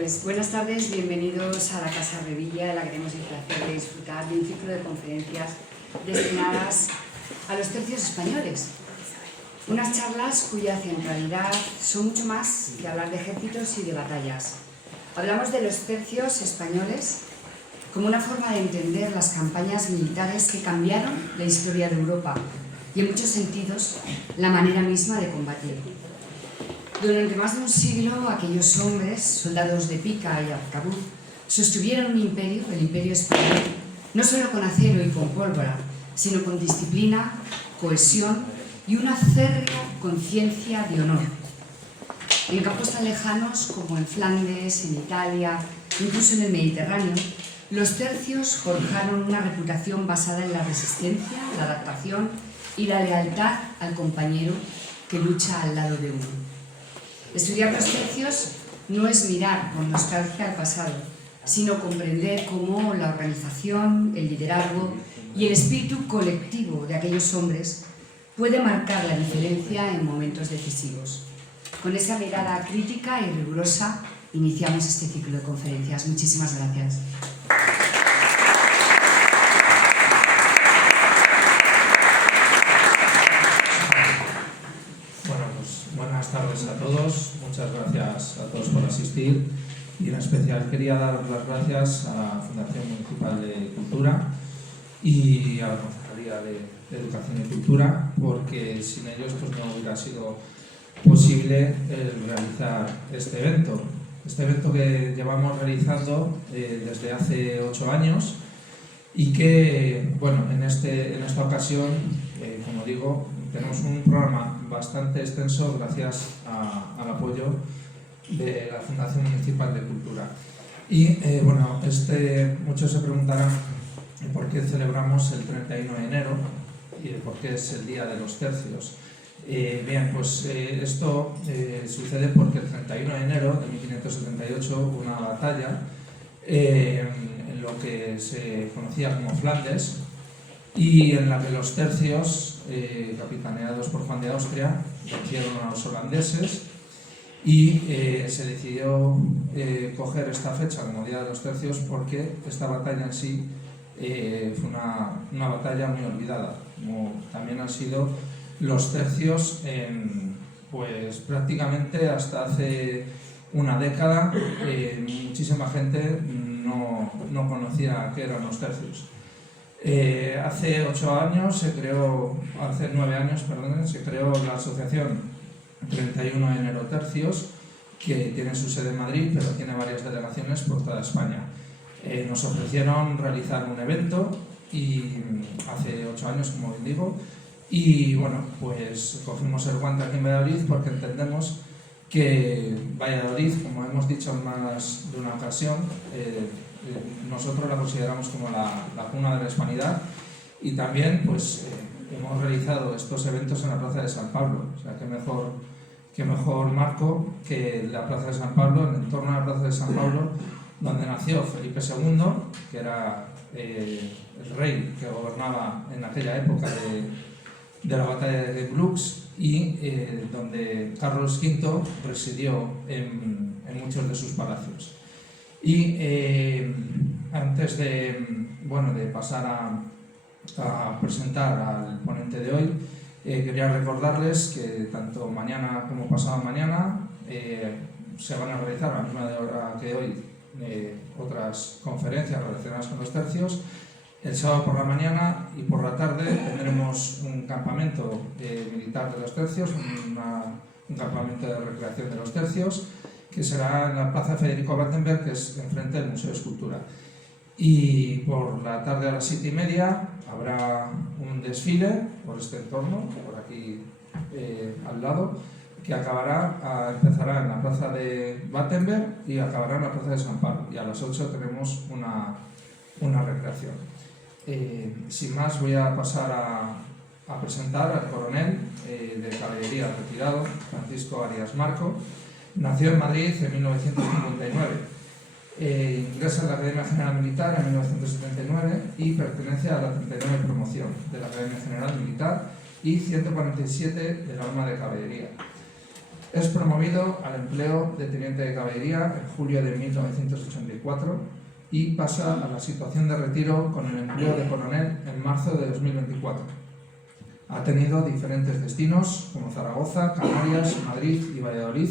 Pues buenas tardes, bienvenidos a la Casa Revilla, en la que tenemos el placer de disfrutar de un ciclo de conferencias destinadas a los tercios españoles. Unas charlas cuya centralidad son mucho más que hablar de ejércitos y de batallas. Hablamos de los tercios españoles como una forma de entender las campañas militares que cambiaron la historia de Europa y en muchos sentidos la manera misma de combatir. Durante más de un siglo, aquellos hombres, soldados de pica y arcabuz, sostuvieron un imperio, el Imperio Español, no solo con acero y con pólvora, sino con disciplina, cohesión y una férrea conciencia de honor. En campos tan lejanos como en Flandes, en Italia, incluso en el Mediterráneo, los tercios forjaron una reputación basada en la resistencia, la adaptación y la lealtad al compañero que lucha al lado de uno. Estudiar los tercios no es mirar con nostalgia al pasado, sino comprender cómo la organización, el liderazgo y el espíritu colectivo de aquellos hombres puede marcar la diferencia en momentos decisivos. Con esa mirada crítica y rigurosa iniciamos este ciclo de conferencias. Muchísimas gracias. Buenas tardes a todos, muchas gracias a todos por asistir y en especial quería dar las gracias a la Fundación Municipal de Cultura y a la Concejalía de Educación y Cultura, porque sin ellos pues no hubiera sido posible realizar este evento que llevamos realizando desde hace 8 años y que, bueno, en esta ocasión, como digo, tenemos un programa bastante extenso gracias al apoyo de la Fundación Municipal de Cultura. Y bueno, muchos se preguntarán por qué celebramos el 31 de enero y por qué es el Día de los Tercios. Bien, pues esto sucede porque el 31 de enero de 1578 hubo una batalla en lo que se conocía como Flandes y en la que los tercios, capitaneados por Juan de Austria, vencieron a los holandeses y se decidió coger esta fecha como Día de los Tercios porque esta batalla en sí fue una batalla muy olvidada, como también han sido los tercios pues prácticamente hasta hace una década. Muchísima gente no conocía qué eran los tercios. Hace 9 años, se creó la asociación 31 de enero Tercios, que tiene su sede en Madrid, pero tiene varias delegaciones por toda España. Nos ofrecieron realizar un evento y hace 8 años, como bien digo, y bueno, pues cogimos el guante aquí en Valladolid porque entendemos que Valladolid, como hemos dicho en más de una ocasión, nosotros la consideramos como la cuna de la hispanidad y también pues hemos realizado estos eventos en la Plaza de San Pablo, o sea, qué mejor marco que la Plaza de San Pablo, en el entorno de la Plaza de San Pablo, donde nació Felipe II, que era el rey que gobernaba en aquella época de la batalla de Glux y donde Carlos V residió en muchos de sus palacios. Y antes de pasar a presentar al ponente de hoy, quería recordarles que tanto mañana como pasado mañana se van a realizar a la misma hora que hoy otras conferencias relacionadas con los tercios. El sábado por la mañana y por la tarde tendremos un campamento militar de los tercios, un campamento de recreación de los tercios, que será en la Plaza Federico Battenberg, que es enfrente del Museo de Escultura. Y por la tarde a las 7:30 habrá un desfile por este entorno, por aquí al lado, que empezará en la Plaza de Battenberg y acabará en la Plaza de San Pablo. Y a las 8 tenemos una recreación. Sin más, voy a pasar a presentar al coronel de caballería retirado, Francisco Arias Marco. Nació en Madrid en 1959, ingresa en la Academia General Militar en 1979 y pertenece a la 39 promoción de la Academia General Militar y 147 de la Arma de Caballería. Es promovido al empleo de teniente de caballería en julio de 1984 y pasa a la situación de retiro con el empleo de coronel en marzo de 2024. Ha tenido diferentes destinos como Zaragoza, Canarias, Madrid y Valladolid,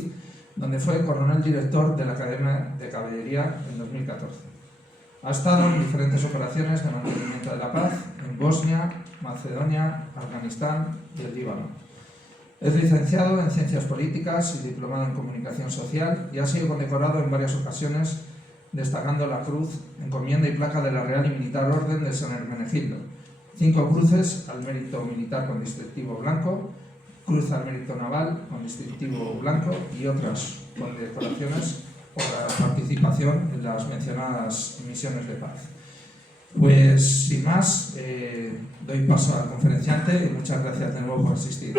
donde fue coronel director de la Academia de Caballería en 2014. Ha estado en diferentes operaciones de mantenimiento de la paz en Bosnia, Macedonia, Afganistán y el Líbano. Es licenciado en Ciencias Políticas y diplomado en Comunicación Social y ha sido condecorado en varias ocasiones, destacando la Cruz, Encomienda y Placa de la Real y Militar Orden de San Hermenegildo, 5 cruces al Mérito Militar con distintivo blanco, Cruz al Mérito Naval con distintivo blanco y otras condecoraciones por la participación en las mencionadas misiones de paz. Pues sin más, doy paso al conferenciante y muchas gracias de nuevo por asistir.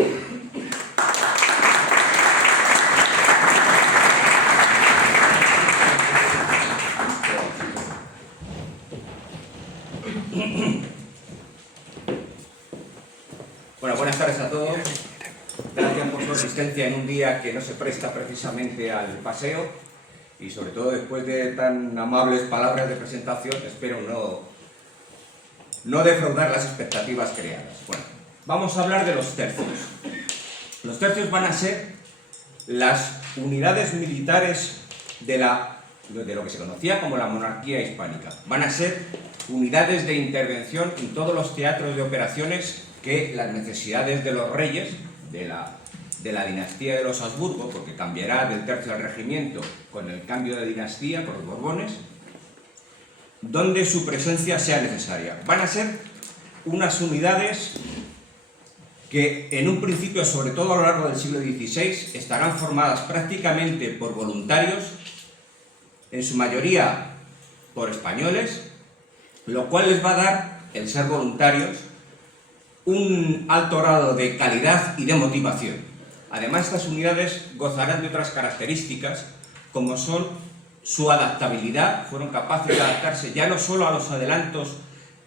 Bueno, buenas tardes a todos. Gracias por su asistencia en un día que no se presta precisamente al paseo y sobre todo después de tan amables palabras de presentación espero no defraudar las expectativas creadas. Bueno, vamos a hablar de los tercios. Los tercios van a ser las unidades militares de lo que se conocía como la monarquía hispánica. Van a ser unidades de intervención en todos los teatros de operaciones que las necesidades de los reyes, de la dinastía de los Habsburgo, porque cambiará del tercio al regimiento con el cambio de dinastía, con los Borbones, donde su presencia sea necesaria. Van a ser unas unidades que en un principio, sobre todo a lo largo del siglo XVI, estarán formadas prácticamente por voluntarios, en su mayoría por españoles, lo cual les va a dar, el ser voluntarios, un alto grado de calidad y de motivación. Además, estas unidades gozarán de otras características, como son su adaptabilidad. Fueron capaces de adaptarse ya no solo a los adelantos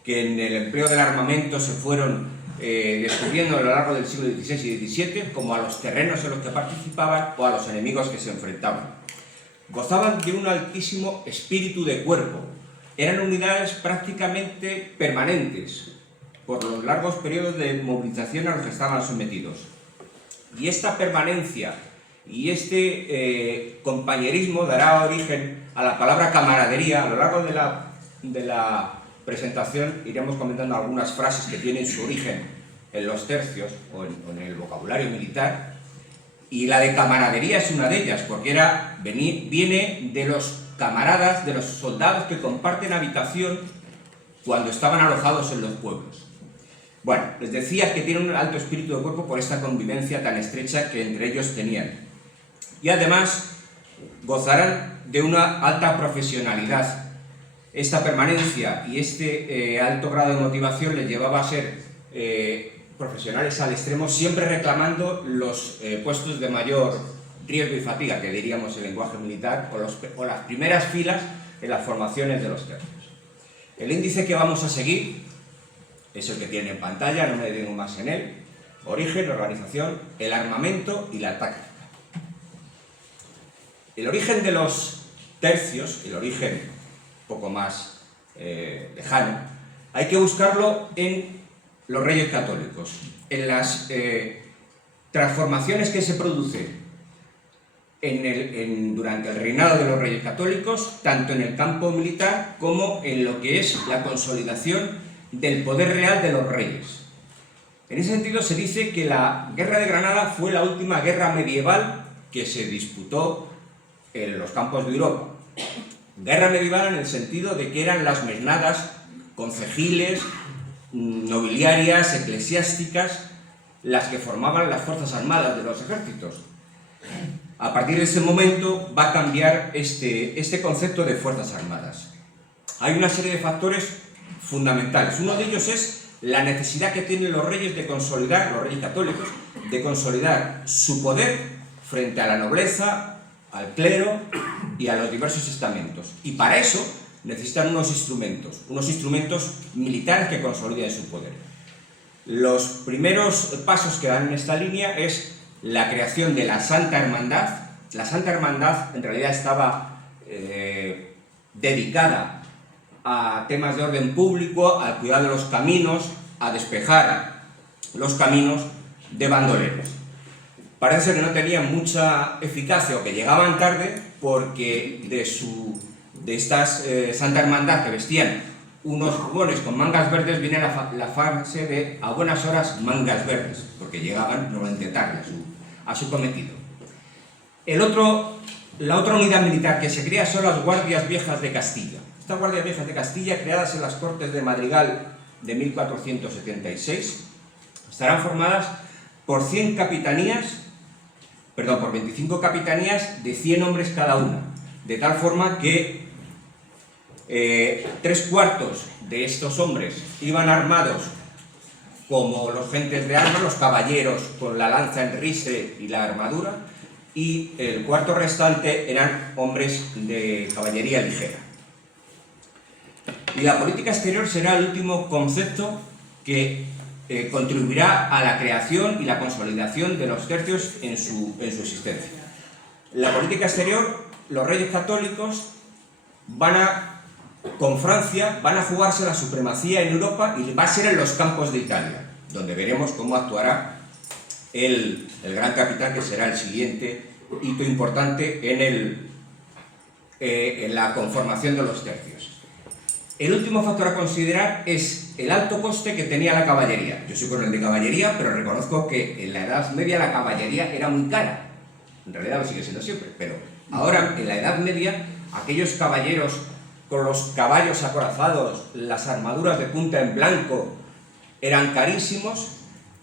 que en el empleo del armamento se fueron descubriendo a lo largo del siglo XVI y XVII, como a los terrenos en los que participaban o a los enemigos que se enfrentaban. Gozaban de un altísimo espíritu de cuerpo. Eran unidades prácticamente permanentes por los largos periodos de movilización a los que estaban sometidos. Y esta permanencia y este compañerismo dará origen a la palabra camaradería. A lo largo de la presentación iremos comentando algunas frases que tienen su origen en los tercios o en el vocabulario militar, y la de camaradería es una de ellas, porque viene de los camaradas, de los soldados que comparten habitación cuando estaban alojados en los pueblos. Bueno, les decía que tienen un alto espíritu de cuerpo por esta convivencia tan estrecha que entre ellos tenían. Y además gozarán de una alta profesionalidad. Esta permanencia y este alto grado de motivación les llevaba a ser profesionales al extremo, siempre reclamando los puestos de mayor riesgo y fatiga, que diríamos en lenguaje militar, o las primeras filas en las formaciones de los tercios. El índice que vamos a seguir es el que tiene en pantalla, no me detengo más en él. Origen, organización, el armamento y la táctica. El origen de los tercios, el origen un poco más lejano, hay que buscarlo en los reyes católicos, en las transformaciones que se producen durante el reinado de los reyes católicos, tanto en el campo militar como en lo que es la consolidación del poder real de los reyes. En ese sentido se dice que la Guerra de Granada fue la última guerra medieval que se disputó en los campos de Europa. Guerra medieval en el sentido de que eran las mesnadas concejiles, nobiliarias, eclesiásticas, las que formaban las fuerzas armadas de los ejércitos. A partir de ese momento va a cambiar este concepto de fuerzas armadas. Hay una serie de factores fundamentales. Uno de ellos es la necesidad que tienen los reyes de consolidar, los reyes católicos, de consolidar su poder frente a la nobleza, al clero y a los diversos estamentos. Y para eso necesitan unos instrumentos militares que consoliden su poder. Los primeros pasos que dan en esta línea es la creación de la Santa Hermandad. La Santa Hermandad en realidad estaba dedicada a temas de orden público, al cuidado de los caminos, a despejar los caminos de bandoleros. Parece que no tenían mucha eficacia o que llegaban tarde, porque de estas Santa Hermandad que vestían unos jubones con mangas verdes viene la frase de a buenas horas mangas verdes, porque llegaban normalmente tarde a su cometido. La otra unidad militar que se crea son las Guardias Viejas de Castilla. Estas Guardias Viejas de Castilla, creadas en las Cortes de Madrigal de 1476, estarán formadas por 25 capitanías de 100 hombres cada una, de tal forma que 3/4 de estos hombres iban armados como los gentes de armas, los caballeros con la lanza en rise y la armadura, y el cuarto restante eran hombres de caballería ligera. Y la política exterior será el último concepto que contribuirá a la creación y la consolidación de los tercios en su existencia. La política exterior, los reyes católicos con Francia van a jugarse la supremacía en Europa, y va a ser en los campos de Italia, donde veremos cómo actuará el gran capitán, que será el siguiente hito importante en la conformación de los tercios. El último factor a considerar es el alto coste que tenía la caballería. Yo soy coronel de caballería, pero reconozco que en la Edad Media la caballería era muy cara. En realidad lo sigue siendo siempre, pero ahora, en la Edad Media, aquellos caballeros con los caballos acorazados, las armaduras de punta en blanco, eran carísimos,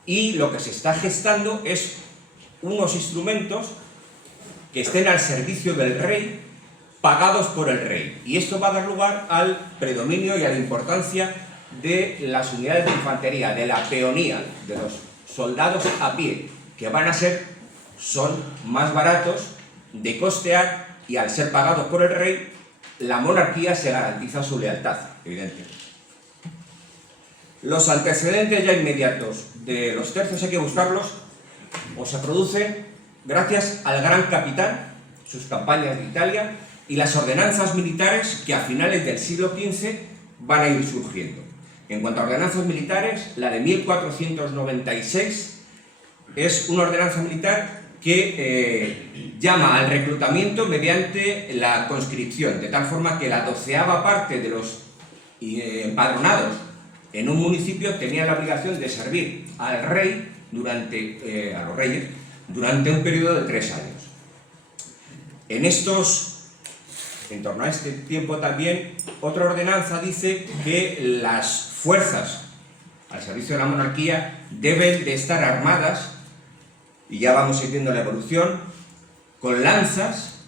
y lo que se está gestando es unos instrumentos que estén al servicio del rey, pagados por el rey. Y esto va a dar lugar al predominio y a la importancia de las unidades de infantería, de la peonía, de los soldados a pie, que son más baratos de costear, y al ser pagados por el rey, la monarquía se garantiza su lealtad, evidentemente. Los antecedentes ya inmediatos de los tercios hay que buscarlos, o se producen gracias al gran capitán, sus campañas de Italia, y las ordenanzas militares que a finales del siglo XV van a ir surgiendo. En cuanto a ordenanzas militares, la de 1496 es una ordenanza militar que llama al reclutamiento mediante la conscripción, de tal forma que la 12ª parte de los empadronados en un municipio tenían la obligación de servir al rey a los reyes durante un periodo de 3 años. En torno a este tiempo también, otra ordenanza dice que las fuerzas al servicio de la monarquía deben de estar armadas, y ya vamos a ir viendo la evolución, con lanzas,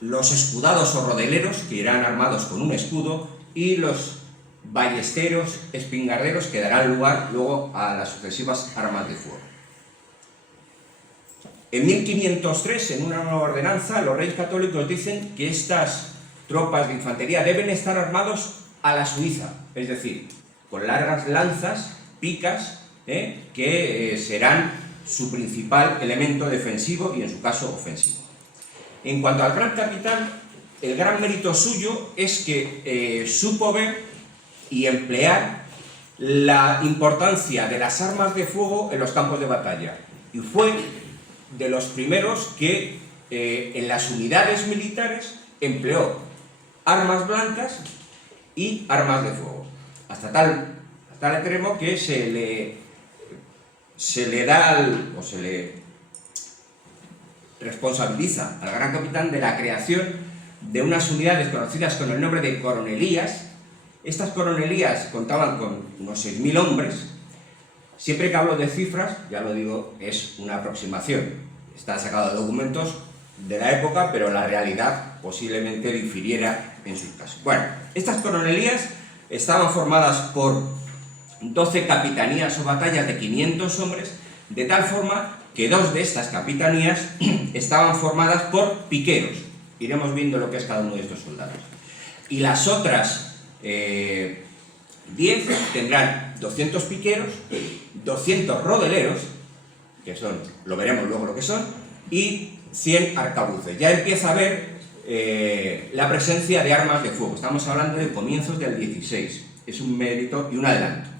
los escudados o rodeleros, que irán armados con un escudo, y los ballesteros, espingarderos, que darán lugar luego a las sucesivas armas de fuego. En 1503, en una nueva ordenanza, los reyes católicos dicen que estas tropas de infantería deben estar armados a la suiza, es decir, con largas lanzas, picas, que serán su principal elemento defensivo y en su caso ofensivo. En cuanto al gran capitán, el gran mérito suyo es que supo ver y emplear la importancia de las armas de fuego en los campos de batalla, y fue de los primeros que en las unidades militares empleó armas blancas y armas de fuego, hasta tal extremo que se le responsabiliza al gran capitán de la creación de unas unidades conocidas con el nombre de coronelías. Estas coronelías contaban con unos 6.000 hombres. Siempre que hablo de cifras, ya lo digo, es una aproximación. Está sacado de documentos de la época, pero la realidad posiblemente difiriera en sus casos. Bueno, estas coronelías estaban formadas por 12 capitanías o batallas de 500 hombres, de tal forma que 2 de estas capitanías estaban formadas por piqueros. Iremos viendo lo que es cada uno de estos soldados. Y las otras 10 tendrán 200 piqueros, 200 rodeleros que son, lo veremos luego lo que son, y 100 arcabuces. Ya empieza a haber la presencia de armas de fuego. Estamos hablando de comienzos del 16. Es un mérito y un adelanto.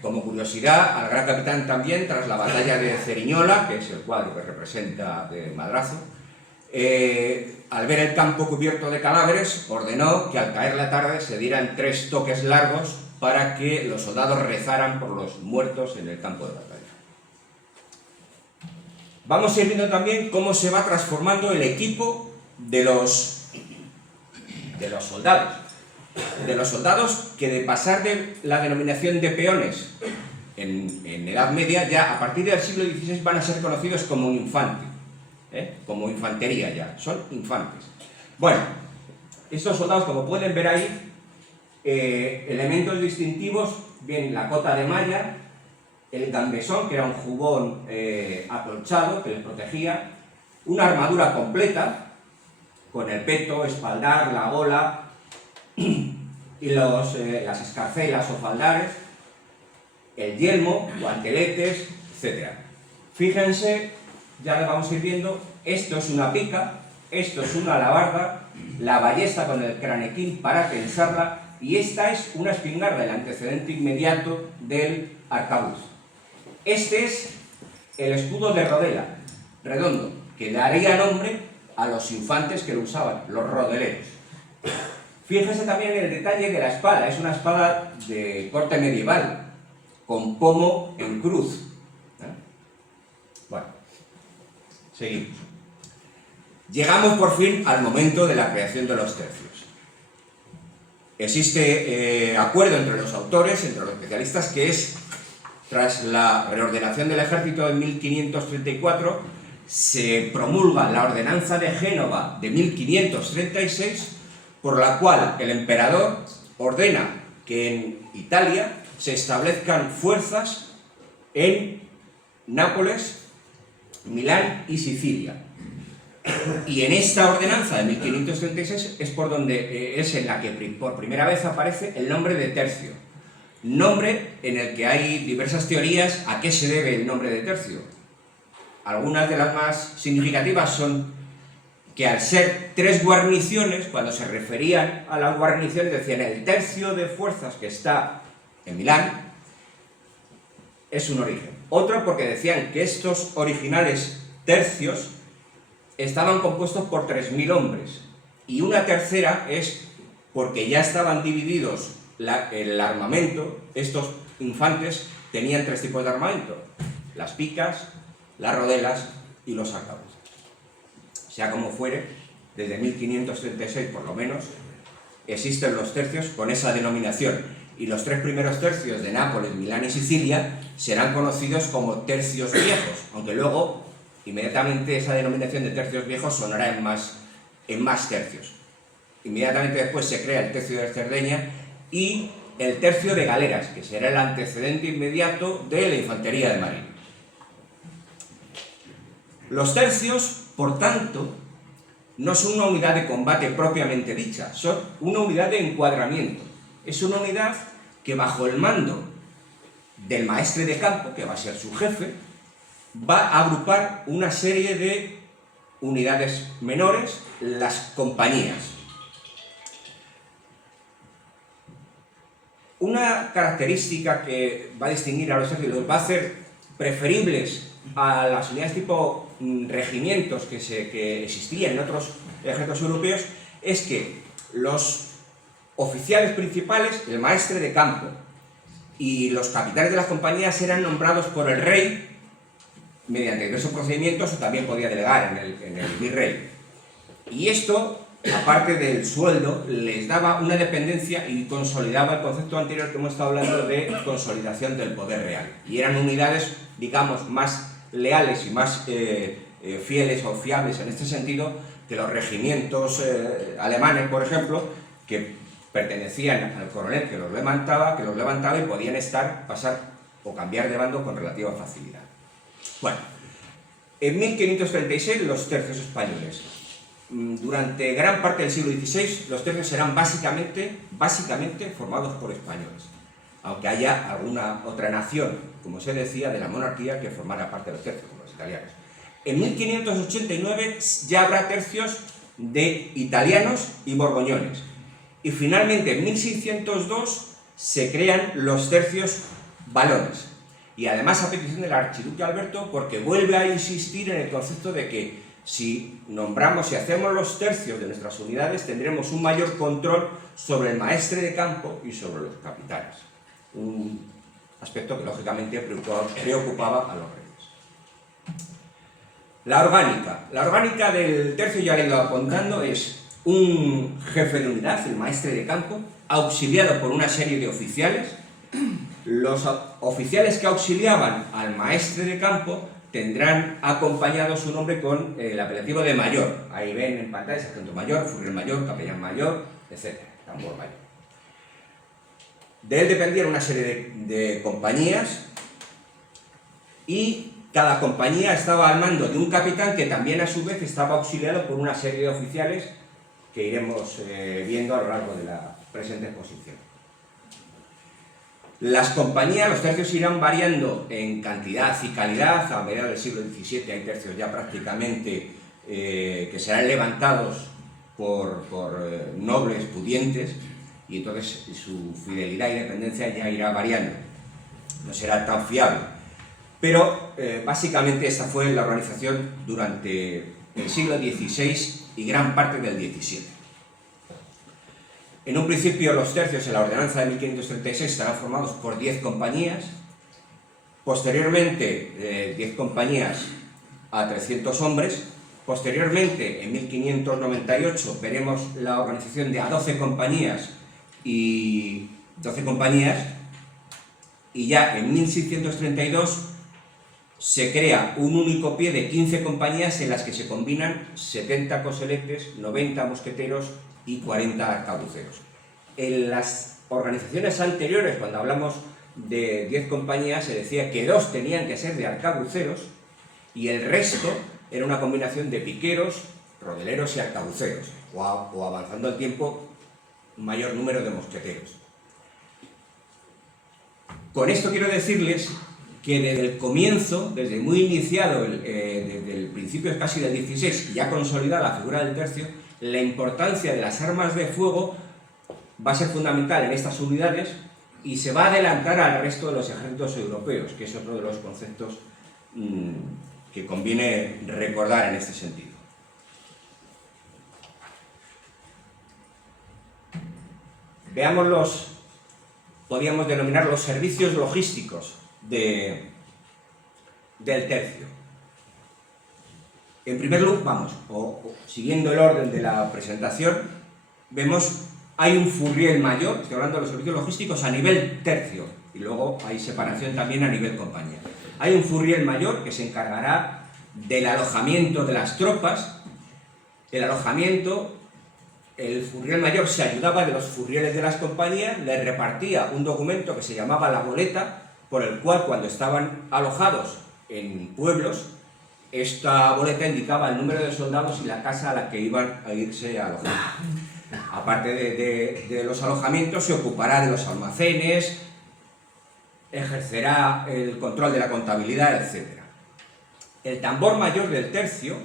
Como curiosidad, al gran capitán también, tras la batalla de Ceriñola, que es el cuadro que representa de Madrazo, al ver el campo cubierto de cadáveres, ordenó que al caer la tarde se dieran 3 toques largos para que los soldados rezaran por los muertos en el campo de batalla. Vamos a ir viendo también cómo se va transformando el equipo de los soldados. De los soldados que, de pasar de la denominación de peones en Edad Media, ya a partir del siglo XVI van a ser conocidos como infante, como infantería ya, son infantes. Bueno, estos soldados, como pueden ver ahí, elementos distintivos, bien la cota de malla, el gambesón, que era un jubón acolchado que les protegía, una armadura completa, con el peto, espaldar, la gola y las escarcelas o faldares, el yelmo, guanteletes, etc. Fíjense, ya lo vamos a ir viendo, esto es una pica, esto es una alabarda, la ballesta con el cranequín para tensarla, y esta es una espingarda, el antecedente inmediato del arcabuz. Este es el escudo de rodela, redondo, que daría nombre a los infantes que lo usaban, los rodeleros. Fíjense también en el detalle de la espada, es una espada de corte medieval, con pomo en cruz. Bueno, seguimos. Llegamos por fin al momento de la creación de los tercios. Existe acuerdo entre los autores, entre los especialistas, que es, tras la reordenación del ejército en 1534, se promulga la Ordenanza de Génova de 1536, por la cual el emperador ordena que en Italia se establezcan fuerzas en Nápoles, Milán y Sicilia. Y en esta ordenanza de 1536 es por donde es en la que por primera vez aparece el nombre de tercio. Nombre en el que hay diversas teorías a qué se debe el nombre de tercio. Algunas de las más significativas son que al ser 3 guarniciones, cuando se referían a las guarniciones decían el tercio de fuerzas que está en Milán, es un origen. Otro porque decían que estos originales tercios estaban compuestos por 3.000 hombres. Y una tercera es porque ya estaban divididos el armamento. Estos infantes tenían 3 tipos de armamento: las picas, las rodelas y los arcabuces. Sea como fuere, desde 1536 por lo menos, existen los tercios con esa denominación, y los 3 primeros tercios de Nápoles, Milán y Sicilia serán conocidos como tercios viejos, aunque luego inmediatamente esa denominación de tercios viejos sonará en más tercios. Inmediatamente después se crea el tercio de Cerdeña y el tercio de galeras, que será el antecedente inmediato de la infantería de marina. Los tercios, por tanto, no son una unidad de combate propiamente dicha, son una unidad de encuadramiento. Es una unidad que, bajo el mando del maestre de campo, que va a ser su jefe, va a agrupar una serie de unidades menores, las compañías. Una característica que va a distinguir a los tercios, los va a hacer preferibles a las unidades tipo regimientos que existían en otros ejércitos europeos, es que los oficiales principales, el maestre de campo y los capitanes de las compañías eran nombrados por el rey mediante diversos procedimientos, o también podía delegar en el virrey. Y esto, aparte del sueldo, les daba una dependencia y consolidaba el concepto anterior que hemos estado hablando de consolidación del poder real. Y eran unidades, digamos, más leales y más fieles o fiables en este sentido que los regimientos alemanes, por ejemplo, que pertenecían al coronel que los levantaba y podían pasar o cambiar de bando con relativa facilidad. Bueno, en 1536 los tercios españoles. Durante gran parte del siglo XVI los tercios serán básicamente formados por españoles. Aunque haya alguna otra nación, como se decía, de la monarquía que formara parte de los tercios, como los italianos. En 1589 ya habrá tercios de italianos y borgoñones. Y finalmente en 1602 se crean los tercios valones. Y además a petición del archiduque Alberto, porque vuelve a insistir en el concepto de que si nombramos y hacemos los tercios de nuestras unidades, tendremos un mayor control sobre el maestre de campo y sobre los capitanes. Un aspecto que lógicamente preocupaba a los reyes. La orgánica del tercio, ya le he ido apuntando, es un jefe de unidad, el maestre de campo, auxiliado por una serie de oficiales. Los oficiales que auxiliaban al maestre de campo tendrán acompañado su nombre con el apelativo de mayor. Ahí ven en pantalla sargento mayor, furriel mayor, capellán mayor, etc. Tambor mayor. De él dependían una serie de compañías y cada compañía estaba al mando de un capitán que también a su vez estaba auxiliado por una serie de oficiales que iremos viendo a lo largo de la presente exposición. Las compañías, los tercios irán variando en cantidad y calidad. A mediados del siglo XVII hay tercios ya prácticamente que serán levantados por nobles pudientes y entonces su fidelidad y dependencia ya irá variando, no será tan fiable. Pero básicamente esta fue la organización durante el siglo XVI y gran parte del XVII. En un principio los tercios en la ordenanza de 1536 estarán formados por 10 compañías, posteriormente 10 compañías a 300 hombres, posteriormente en 1598 veremos la organización de a 12 compañías y ya en 1632 se crea un único pie de 15 compañías en las que se combinan 70 coseletes, 90 mosqueteros y 40 arcabuceros. En las organizaciones anteriores, cuando hablamos de 10 compañías, se decía que 2 tenían que ser de arcabuceros y el resto era una combinación de piqueros, rodeleros y arcabuceros, o avanzando el tiempo, un mayor número de mosqueteros. Con esto quiero decirles que desde el comienzo, desde muy iniciado, desde el principio casi del 16, ya consolidada la figura del tercio, la importancia de las armas de fuego va a ser fundamental en estas unidades y se va a adelantar al resto de los ejércitos europeos, que es otro de los conceptos que conviene recordar en este sentido. Veamos podríamos denominar los servicios logísticos del tercio. En primer lugar, siguiendo el orden de la presentación, vemos hay un furriel mayor, estoy hablando de los servicios logísticos a nivel tercio, y luego hay separación también a nivel compañía. Hay un furriel mayor que se encargará del alojamiento de las tropas. El furriel mayor se ayudaba de los furrieles de las compañías, les repartía un documento que se llamaba la boleta, por el cual cuando estaban alojados en pueblos, esta boleta indicaba el número de soldados y la casa a la que iban a irse a alojar. Aparte de los alojamientos, se ocupará de los almacenes, ejercerá el control de la contabilidad, etc. El tambor mayor del tercio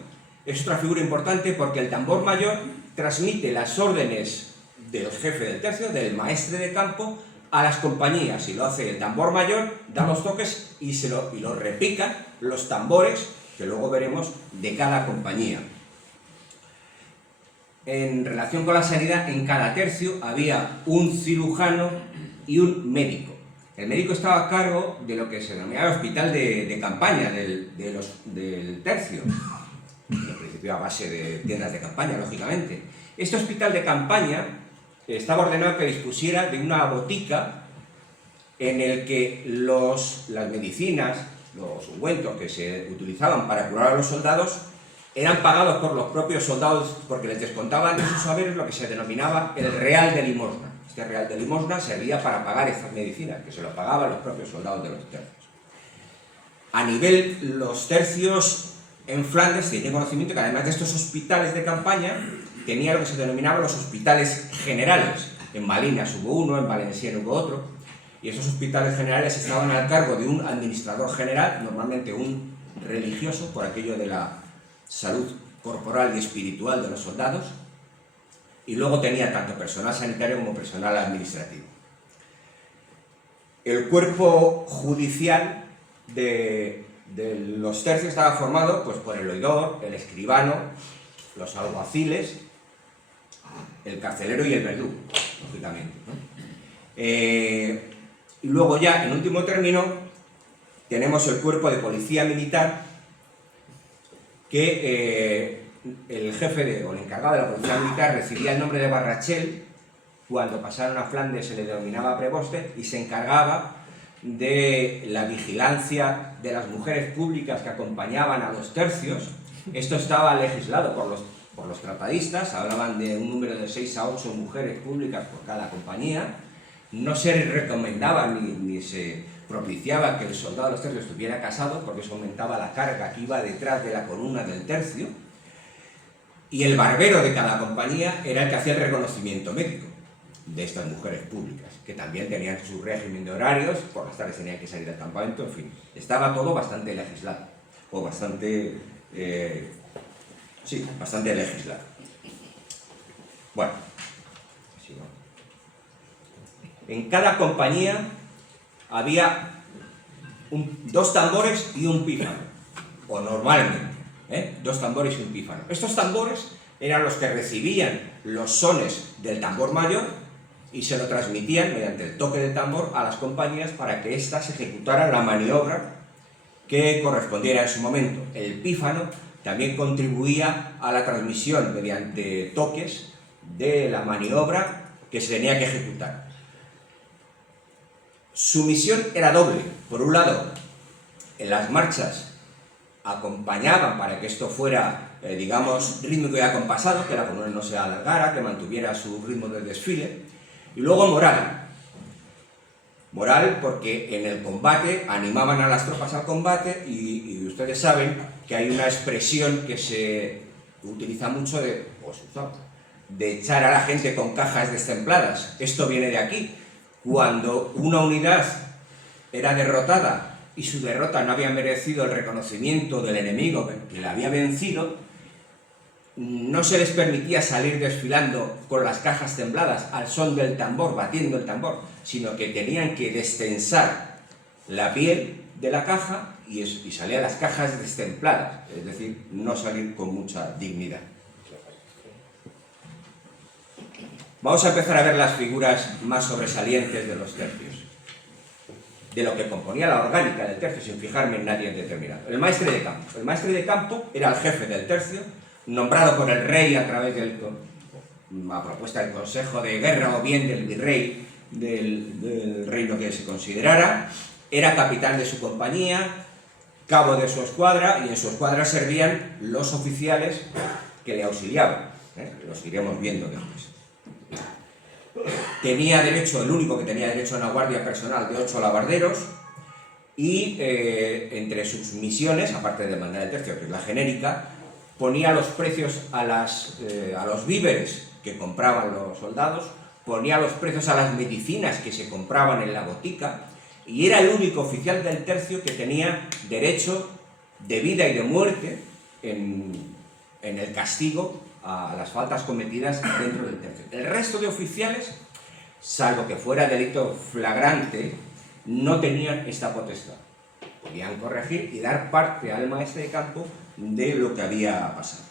es otra figura importante porque el tambor mayor transmite las órdenes de los jefes del tercio, del maestre de campo, a las compañías, y lo hace el tambor mayor, da los toques y lo repican los tambores, que luego veremos, de cada compañía. En relación con la sanidad, en cada tercio había un cirujano y un médico. El médico estaba a cargo de lo que se denominaba el hospital de campaña del tercio, en principio a base de tiendas de campaña, lógicamente. Este hospital de campaña estaba ordenado que dispusiera de una botica en el que las medicinas, los ungüentos que se utilizaban para curar a los soldados, eran pagados por los propios soldados porque les descontaban de sus saberes lo que se denominaba el real de limosna. Este real de limosna servía para pagar estas medicinas, que se lo pagaban los propios soldados de los tercios. A nivel, los tercios en Flandes tenían conocimiento que además de estos hospitales de campaña, tenía lo que se denominaba los hospitales generales. En Malinas hubo uno, en Valenciennes hubo otro. y esos hospitales generales estaban al cargo de un administrador general, normalmente un religioso, por aquello de la salud corporal y espiritual de los soldados, y luego tenía tanto personal sanitario como personal administrativo. El cuerpo judicial de los tercios estaba formado pues, por el oidor, el escribano, los alguaciles, el carcelero y el verdugo, lógicamente, ¿no? Y luego ya, en último término, tenemos el cuerpo de policía militar, que el jefe o el encargado de la policía militar recibía el nombre de Barrachel. Cuando pasaron a Flandes se le denominaba preboste y se encargaba de la vigilancia de las mujeres públicas que acompañaban a los tercios. Esto estaba legislado por los tratadistas, hablaban de un número de 6 a 8 mujeres públicas por cada compañía. No se recomendaba ni se propiciaba que el soldado de los tercios estuviera casado, porque eso aumentaba la carga que iba detrás de la columna del tercio. Y el barbero de cada compañía era el que hacía el reconocimiento médico de estas mujeres públicas, que también tenían su régimen de horarios, por las tardes tenían que salir del campamento, en fin. Estaba todo bastante legislado, o bastante... sí, bastante legislado. Bueno, sí, ¿no? En cada compañía había 2 tambores y un pífano, o normalmente, 2 tambores y un pífano. Estos tambores eran los que recibían los sones del tambor mayor y se lo transmitían mediante el toque del tambor a las compañías para que éstas ejecutaran la maniobra que correspondiera en su momento. El pífano también contribuía a la transmisión mediante toques de la maniobra que se tenía que ejecutar. Su misión era doble. Por un lado, en las marchas acompañaban para que esto fuera, digamos, rítmico y acompasado, que la columna no se alargara, que mantuviera su ritmo de desfile. Y luego moral. Moral porque en el combate animaban a las tropas al combate y ustedes saben que hay una expresión que se utiliza mucho de echar a la gente con cajas destempladas. Esto viene de aquí. Cuando una unidad era derrotada y su derrota no había merecido el reconocimiento del enemigo que la había vencido, no se les permitía salir desfilando con las cajas tembladas al son del tambor, batiendo el tambor, sino que tenían que destensar la piel de la caja y salían las cajas destempladas, es decir, no salir con mucha dignidad. Vamos a empezar a ver las figuras más sobresalientes de los tercios, de lo que componía la orgánica del tercio, sin fijarme en nadie en determinado. El maestre de campo. El maestre de campo era el jefe del tercio, nombrado por el rey a través a propuesta del Consejo de Guerra o bien del virrey del reino que se considerara. Era capitán de su compañía, cabo de su escuadra, y en su escuadra servían los oficiales que le auxiliaban. Los iremos viendo después. Tenía derecho, el único que tenía derecho a una guardia personal de 8 alabarderos, y entre sus misiones, aparte de mandar el tercio, que es la genérica, ponía los precios a los víveres que compraban los soldados, ponía los precios a las medicinas que se compraban en la botica, y era el único oficial del tercio que tenía derecho de vida y de muerte en el castigo a las faltas cometidas dentro del tercio. El resto de oficiales, salvo que fuera delito flagrante, no tenían esta potestad. Podían corregir y dar parte al maestre de campo de lo que había pasado.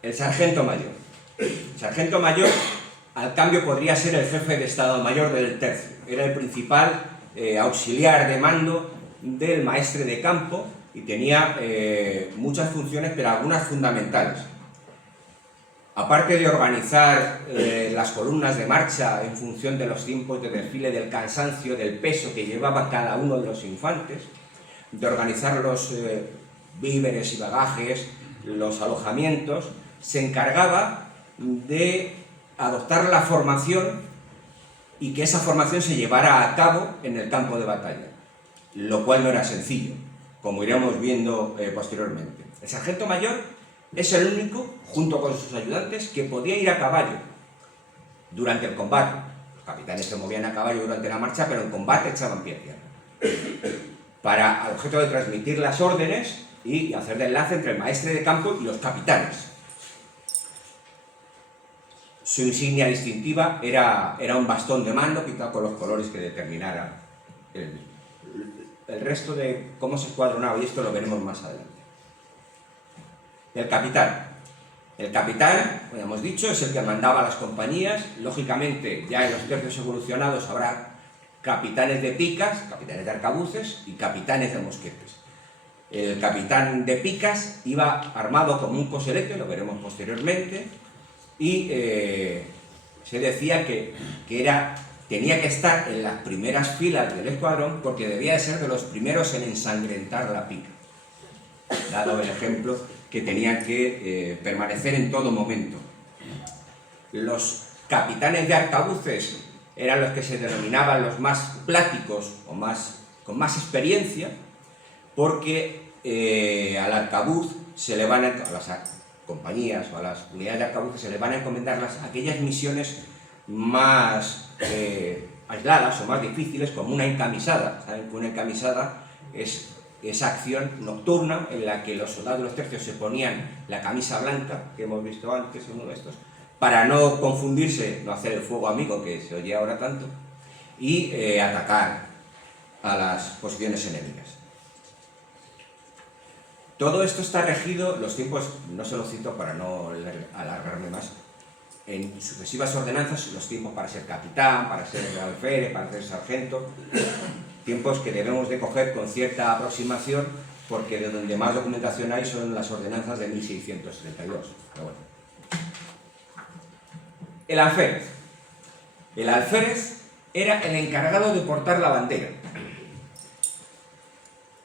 El sargento mayor. El sargento mayor, al cambio, podría ser el jefe de Estado Mayor del tercio. Era el principal auxiliar de mando del maestre de campo y tenía muchas funciones, pero algunas fundamentales. Aparte de organizar las columnas de marcha en función de los tiempos de desfile, del cansancio, del peso que llevaba cada uno de los infantes, de organizar los víveres y bagajes, los alojamientos, se encargaba de adoptar la formación y que esa formación se llevara a cabo en el campo de batalla, lo cual no era sencillo, como iremos viendo posteriormente. El sargento mayor Es el único, junto con sus ayudantes, que podía ir a caballo durante el combate. Los capitanes se movían a caballo durante la marcha, pero en combate echaban pie a tierra. Para al objeto de transmitir las órdenes y hacer de enlace entre el maestre de campo y los capitanes. Su insignia distintiva era un bastón de mando pintado con los colores que determinara el resto de cómo se escuadronaba, y esto lo veremos más adelante. El capitán. El capitán, como hemos dicho, es el que mandaba a las compañías. Lógicamente, ya en los tercios evolucionados habrá capitanes de picas, capitanes de arcabuces y capitanes de mosquetes. El capitán de picas iba armado como un coselete, lo veremos posteriormente, y se decía que tenía que estar en las primeras filas del escuadrón porque debía de ser de los primeros en ensangrentar la pica, dado el ejemplo que tenían que permanecer en todo momento. Los capitanes de arcabuces eran los que se denominaban los más pláticos o con más experiencia, porque al arcabuz a las compañías o a las unidades de arcabuces se les van a encomendar aquellas misiones más aisladas o más difíciles, como una encamisada. Saben que una encamisada es esa acción nocturna en la que los soldados de los tercios se ponían la camisa blanca, que hemos visto antes en uno de estos, para no confundirse, no hacer el fuego amigo que se oye ahora tanto, y atacar a las posiciones enemigas. Todo esto está regido, los tiempos no se los cito para no alargarme más, en sucesivas ordenanzas, los tiempos para ser capitán, para ser alférez, para ser sargento, tiempos que debemos de coger con cierta aproximación, porque de donde más documentación hay son las ordenanzas de 1632. Pero bueno. El alférez. El alférez era el encargado de portar la bandera.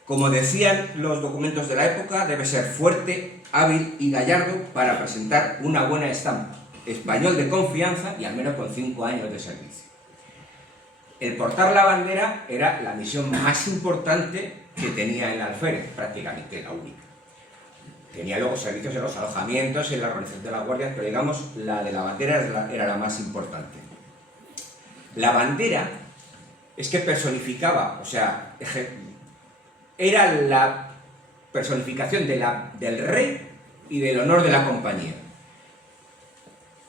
Como decían los documentos de la época, debe ser fuerte, hábil y gallardo para presentar una buena estampa, español de confianza y al menos con 5 años de servicio. El portar la bandera era la misión más importante que tenía el alférez, prácticamente la única. Tenía luego servicios en los alojamientos y en la organización de las guardias, pero digamos, la de la bandera era la más importante. La bandera es que personificaba, o sea, era la personificación del rey y del honor de la compañía.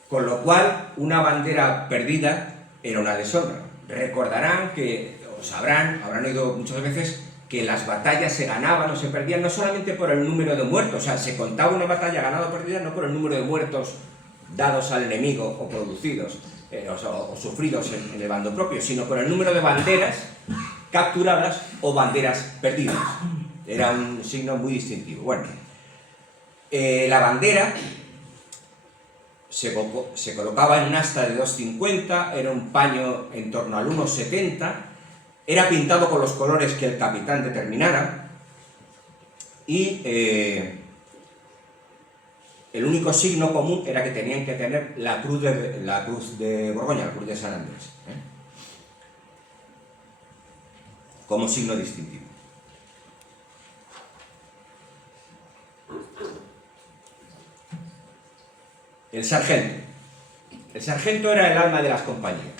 Con lo cual, una bandera perdida era una deshonra. Recordarán que, o sabrán, habrán oído muchas veces que las batallas se ganaban o se perdían no solamente por el número de muertos, o sea, se contaba una batalla ganada o perdida no por el número de muertos dados al enemigo o producidos o sufridos en el bando propio, sino por el número de banderas capturadas o banderas perdidas. Era un signo muy distintivo. Bueno, la bandera se colocaba en un asta de 2,50, era un paño en torno al 1,70, era pintado con los colores que el capitán determinara y el único signo común era que tenían que tener la cruz de Borgoña, la cruz de San Andrés, como signo distintivo. El sargento. El sargento era el alma de las compañías,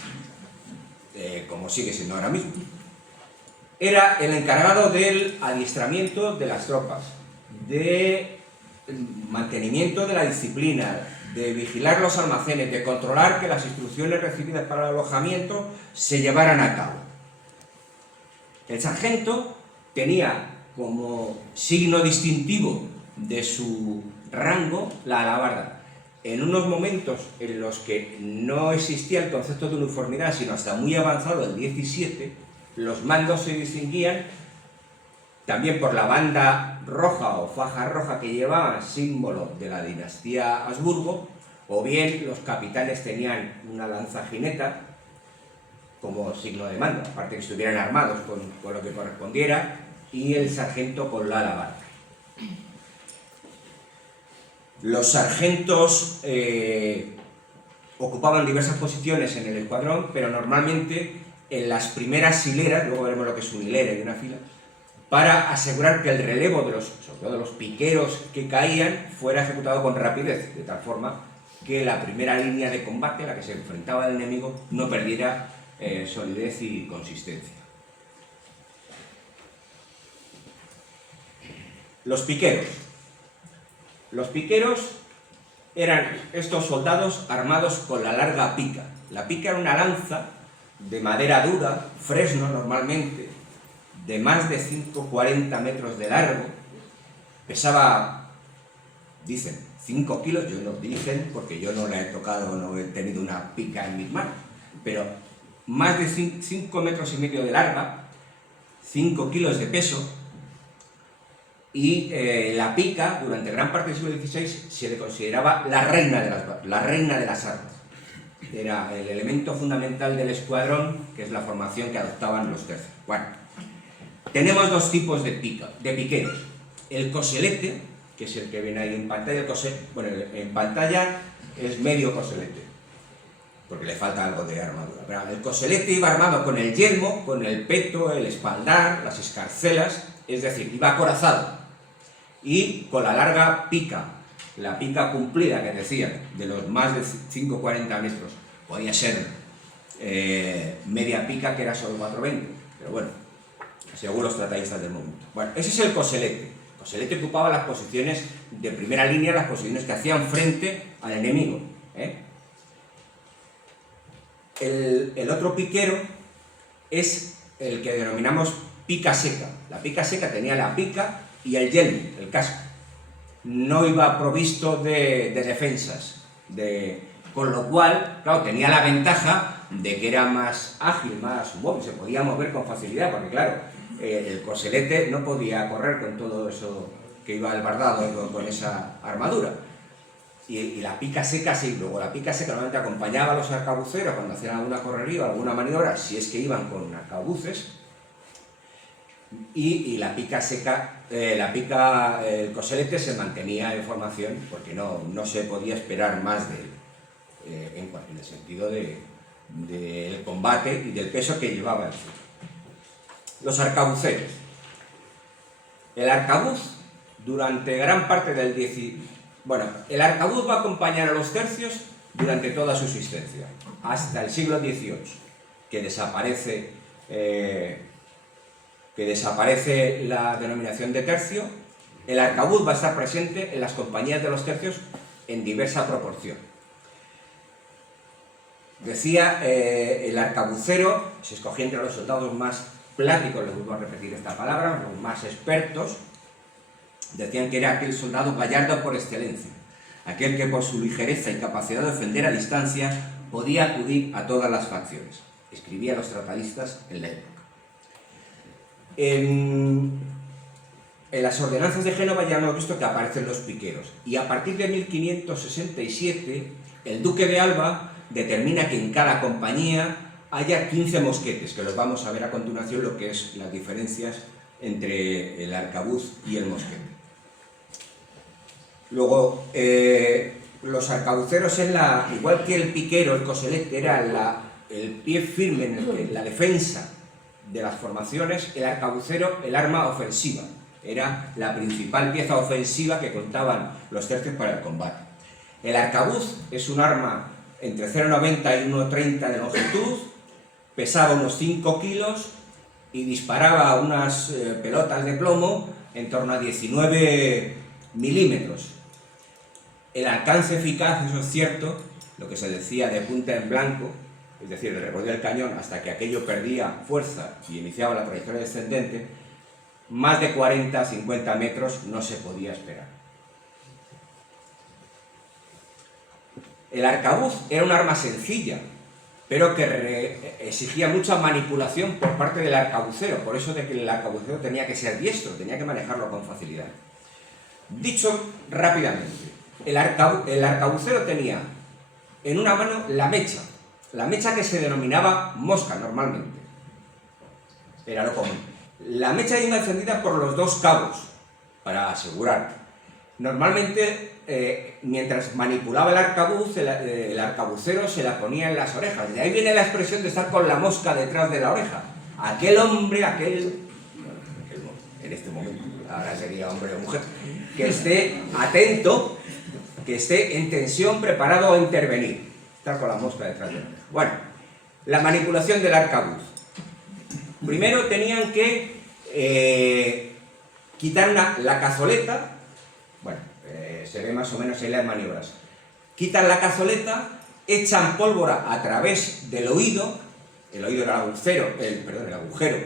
como sigue siendo ahora mismo. Era el encargado del adiestramiento de las tropas, de mantenimiento de la disciplina, de vigilar los almacenes, de controlar que las instrucciones recibidas para el alojamiento se llevaran a cabo. El sargento tenía como signo distintivo de su rango la alabarda. En unos momentos en los que no existía el concepto de uniformidad, sino hasta muy avanzado, el 17, los mandos se distinguían también por la banda roja o faja roja que llevaban, símbolo de la dinastía Habsburgo, o bien los capitanes tenían una lanza jineta como signo de mando, aparte que estuvieran armados con lo que correspondiera, y el sargento con la alabarda. Los sargentos ocupaban diversas posiciones en el escuadrón, pero normalmente en las primeras hileras, luego veremos lo que es una hilera y una fila, para asegurar que el relevo de sobre todo de los piqueros que caían fuera ejecutado con rapidez, de tal forma que la primera línea de combate a la que se enfrentaba el enemigo no perdiera solidez y consistencia. Los piqueros. Los piqueros eran estos soldados armados con la larga pica. La pica era una lanza de madera dura, fresno normalmente, de más de 140 metros de largo, pesaba, dicen, 5 kilos, yo no dicen porque yo no la he tocado, no he tenido una pica en mis manos, pero más de 5 metros y medio de larga, 5 kilos de peso, y la pica, durante gran parte del siglo XVI, se le consideraba la reina de las armas. Era el elemento fundamental del escuadrón, que es la formación que adoptaban los tercios. Bueno, tenemos dos tipos de piqueros. El coselete, que es el que viene ahí en pantalla. Bueno, en pantalla es medio coselete, porque le falta algo de armadura. Pero el coselete iba armado con el yelmo, con el peto, el espaldar, las escarcelas, es decir, iba acorazado. Y con la larga pica, la pica cumplida que decían, de los más de 5,40 metros, podía ser media pica, que era solo 4,20, pero bueno, según los tratadistas del momento. Bueno, ese es el coselete. El coselete ocupaba las posiciones de primera línea, las posiciones que hacían frente al enemigo. El otro piquero es el que denominamos pica seca. La pica seca tenía la pica y el yelmo, el casco. No iba provisto de defensas, con lo cual, claro, tenía la ventaja de que era más ágil, más móvil, se podía mover con facilidad, porque claro, el coselete no podía correr con todo eso que iba albardado con esa armadura. Y la pica seca sí, luego la pica seca normalmente acompañaba a los arcabuceros cuando hacían alguna correría o alguna maniobra, si es que iban con arcabuces, y la pica seca, el coselete se mantenía en formación porque no se podía esperar más de él, en el sentido del combate y del peso que llevaba encima. Los arcabuceros. El arcabuz, durante gran parte del el arcabuz va a acompañar a los tercios durante toda su existencia, hasta el siglo XVIII, que desaparece la denominación de tercio. El arcabuz va a estar presente en las compañías de los tercios en diversa proporción. Decía, el arcabucero se escogía entre los soldados más pláticos, les vuelvo a repetir esta palabra, los más expertos. Decían que era aquel soldado gallardo por excelencia, aquel que por su ligereza y capacidad de defender a distancia podía acudir a todas las facciones. Escribía los tratadistas en la época. En las ordenanzas de Génova ya hemos visto que aparecen los piqueros, y a partir de 1567 el duque de Alba determina que en cada compañía haya 15 mosquetes, que los vamos a ver a continuación, lo que es las diferencias entre el arcabuz y el mosquete. Luego, los arcabuceros, igual que el piquero, el coselete, era el pie firme en la defensa de las formaciones. El arcabucero, el arma ofensiva, era la principal pieza ofensiva que contaban los tercios para el combate. El arcabuz es un arma entre 0,90 y 1,30 de longitud, pesaba unos 5 kilos y disparaba unas pelotas de plomo en torno a 19 milímetros. El alcance eficaz, eso es cierto, lo que se decía de punta en blanco, es decir, el recorrido del cañón hasta que aquello perdía fuerza y iniciaba la trayectoria descendente, más de 40-50 metros no se podía esperar. El arcabuz era un arma sencilla, pero que exigía mucha manipulación por parte del arcabucero, por eso de que el arcabucero tenía que ser diestro, tenía que manejarlo con facilidad. Dicho rápidamente, el arcabucero tenía en una mano la mecha que se denominaba mosca normalmente, era lo común. La mecha iba encendida por los dos cabos, para asegurar. Normalmente, mientras manipulaba el arcabuz, el arcabucero se la ponía en las orejas. De ahí viene la expresión de estar con la mosca detrás de la oreja. Aquel hombre, en este momento, ahora sería hombre o mujer, que esté atento, que esté en tensión, preparado a intervenir. Está con la mosca detrás de él. Bueno, la manipulación del arcabuz. Primero tenían que quitar la cazoleta. Bueno, se ve más o menos en las maniobras. Quitan la cazoleta, echan pólvora a través del oído. El oído era el agujero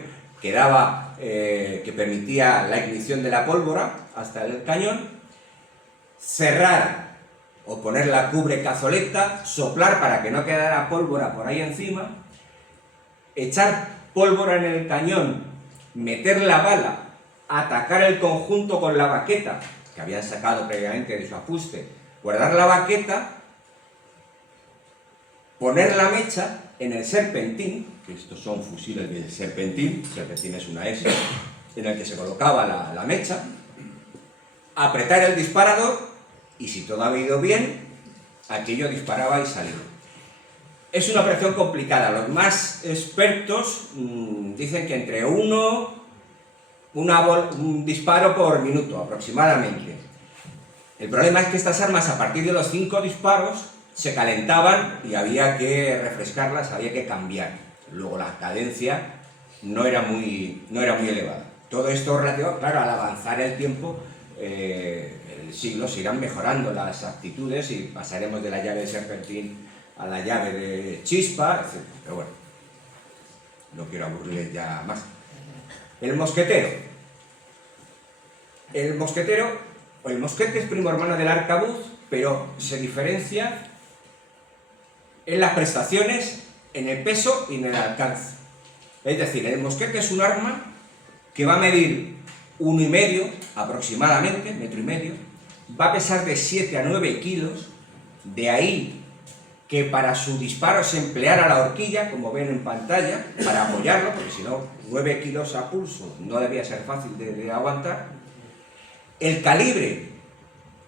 que daba, que permitía la ignición de la pólvora hasta el cañón. Cerrar o poner la cubre cazoleta, soplar para que no quedara pólvora por ahí encima, echar pólvora en el cañón, meter la bala, atacar el conjunto con la baqueta, que habían sacado previamente de su ajuste, guardar la baqueta, poner la mecha en el serpentín, que estos son fusiles de serpentín es una S, en el que se colocaba la mecha, apretar el disparador, y si todo había ido bien, aquello disparaba y salía. Es una operación complicada. Los más expertos dicen que entre un disparo por minuto aproximadamente. El problema es que estas armas, a partir de los 5 disparos, se calentaban y había que refrescarlas, había que cambiar. Luego la cadencia no era muy elevada. Todo esto relativo, claro, al avanzar el tiempo, el siglo, se irán mejorando las actitudes y pasaremos de la llave de serpentín a la llave de chispa, etc. Pero bueno, no quiero aburrirles ya más. El mosquetero. El mosquete es primo hermano del arcabuz, pero se diferencia en las prestaciones, en el peso y en el alcance. Es decir, el mosquete es un arma que va a medir 1,5 metros aproximadamente, 1,5 metros, va a pesar de 7 a 9 kilos, de ahí que para su disparo se empleara la horquilla, como ven en pantalla, para apoyarlo, porque si no, 9 kilos a pulso no debía ser fácil de aguantar. El calibre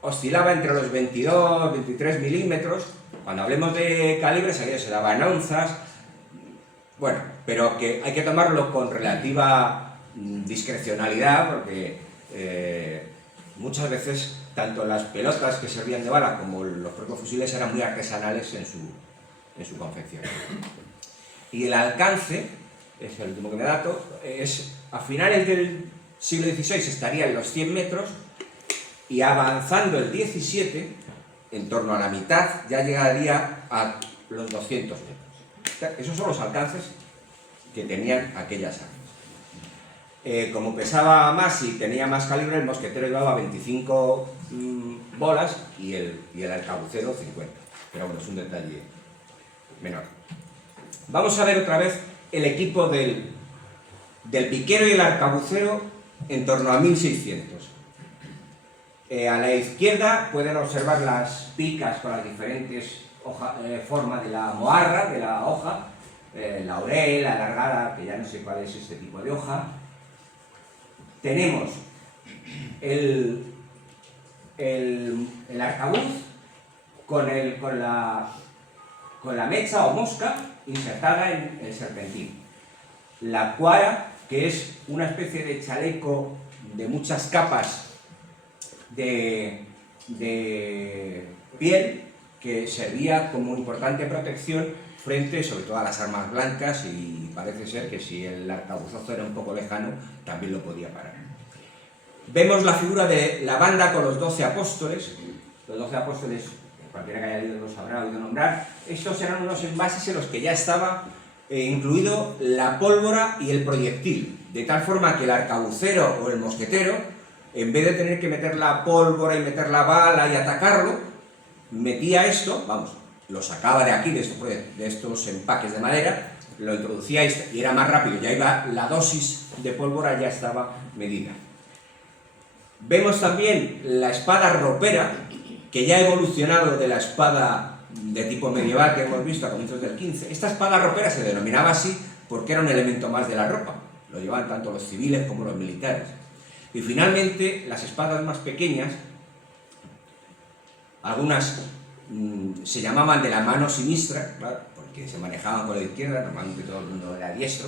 oscilaba entre los 22 23 milímetros. Cuando hablemos de calibres, aquello se daba en onzas. Bueno, pero que hay que tomarlo con relativa discrecionalidad, porque muchas veces tanto las pelotas que servían de bala como los propios fusiles eran muy artesanales en su confección. Y el alcance, es el último que me dato, es a finales del siglo XVI estaría en los 100 metros y avanzando el XVII, en torno a la mitad, ya llegaría a los 200 metros. Esos son los alcances que tenían aquellas armas. Como pesaba más y tenía más calibre, el mosquetero llevaba 25 bolas y el arcabucero 50. Pero bueno, es un detalle menor. Vamos a ver otra vez el equipo del piquero y el arcabucero en torno a 1600. A la izquierda pueden observar las picas con las diferentes formas de la moarra, de la hoja, laurel, alargada, que ya no sé cuál es este tipo de hoja. Tenemos el arcabuz con la mecha o mosca insertada en el serpentín. La cuara, que es una especie de chaleco de muchas capas de piel, que servía como importante protección frente sobre todo a las armas blancas, y parece ser que si el arcabuzazo era un poco lejano también lo podía parar. Vemos la figura de la banda con los 12 apóstoles. Los 12 apóstoles, cualquiera que haya leído los habrá oído nombrar. Estos eran unos envases en los que ya estaba incluido la pólvora y el proyectil, de tal forma que el arcabucero o el mosquetero, en vez de tener que meter la pólvora y meter la bala y atacarlo, metía esto, vamos, lo sacaba de aquí, de estos empaques de madera, lo introducía y era más rápido, ya iba, la dosis de pólvora ya estaba medida. Vemos también la espada ropera, que ya ha evolucionado de la espada de tipo medieval que hemos visto a comienzos del XV. Esta espada ropera se denominaba así porque era un elemento más de la ropa, lo llevaban tanto los civiles como los militares. Y finalmente, las espadas más pequeñas, algunas se llamaban de la mano sinistra, claro, porque se manejaban con la izquierda, normalmente todo el mundo era diestro,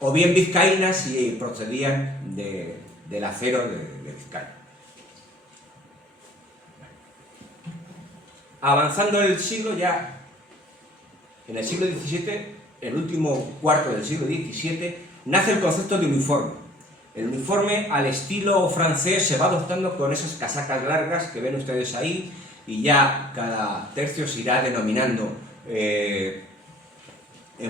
o bien vizcaínas y procedían del acero de Vizcaya. Avanzando el siglo, ya en el siglo XVII, el último cuarto del siglo XVII, nace el concepto de uniforme. El uniforme al estilo francés se va adoptando con esas casacas largas que ven ustedes ahí, y ya cada tercio se irá denominando en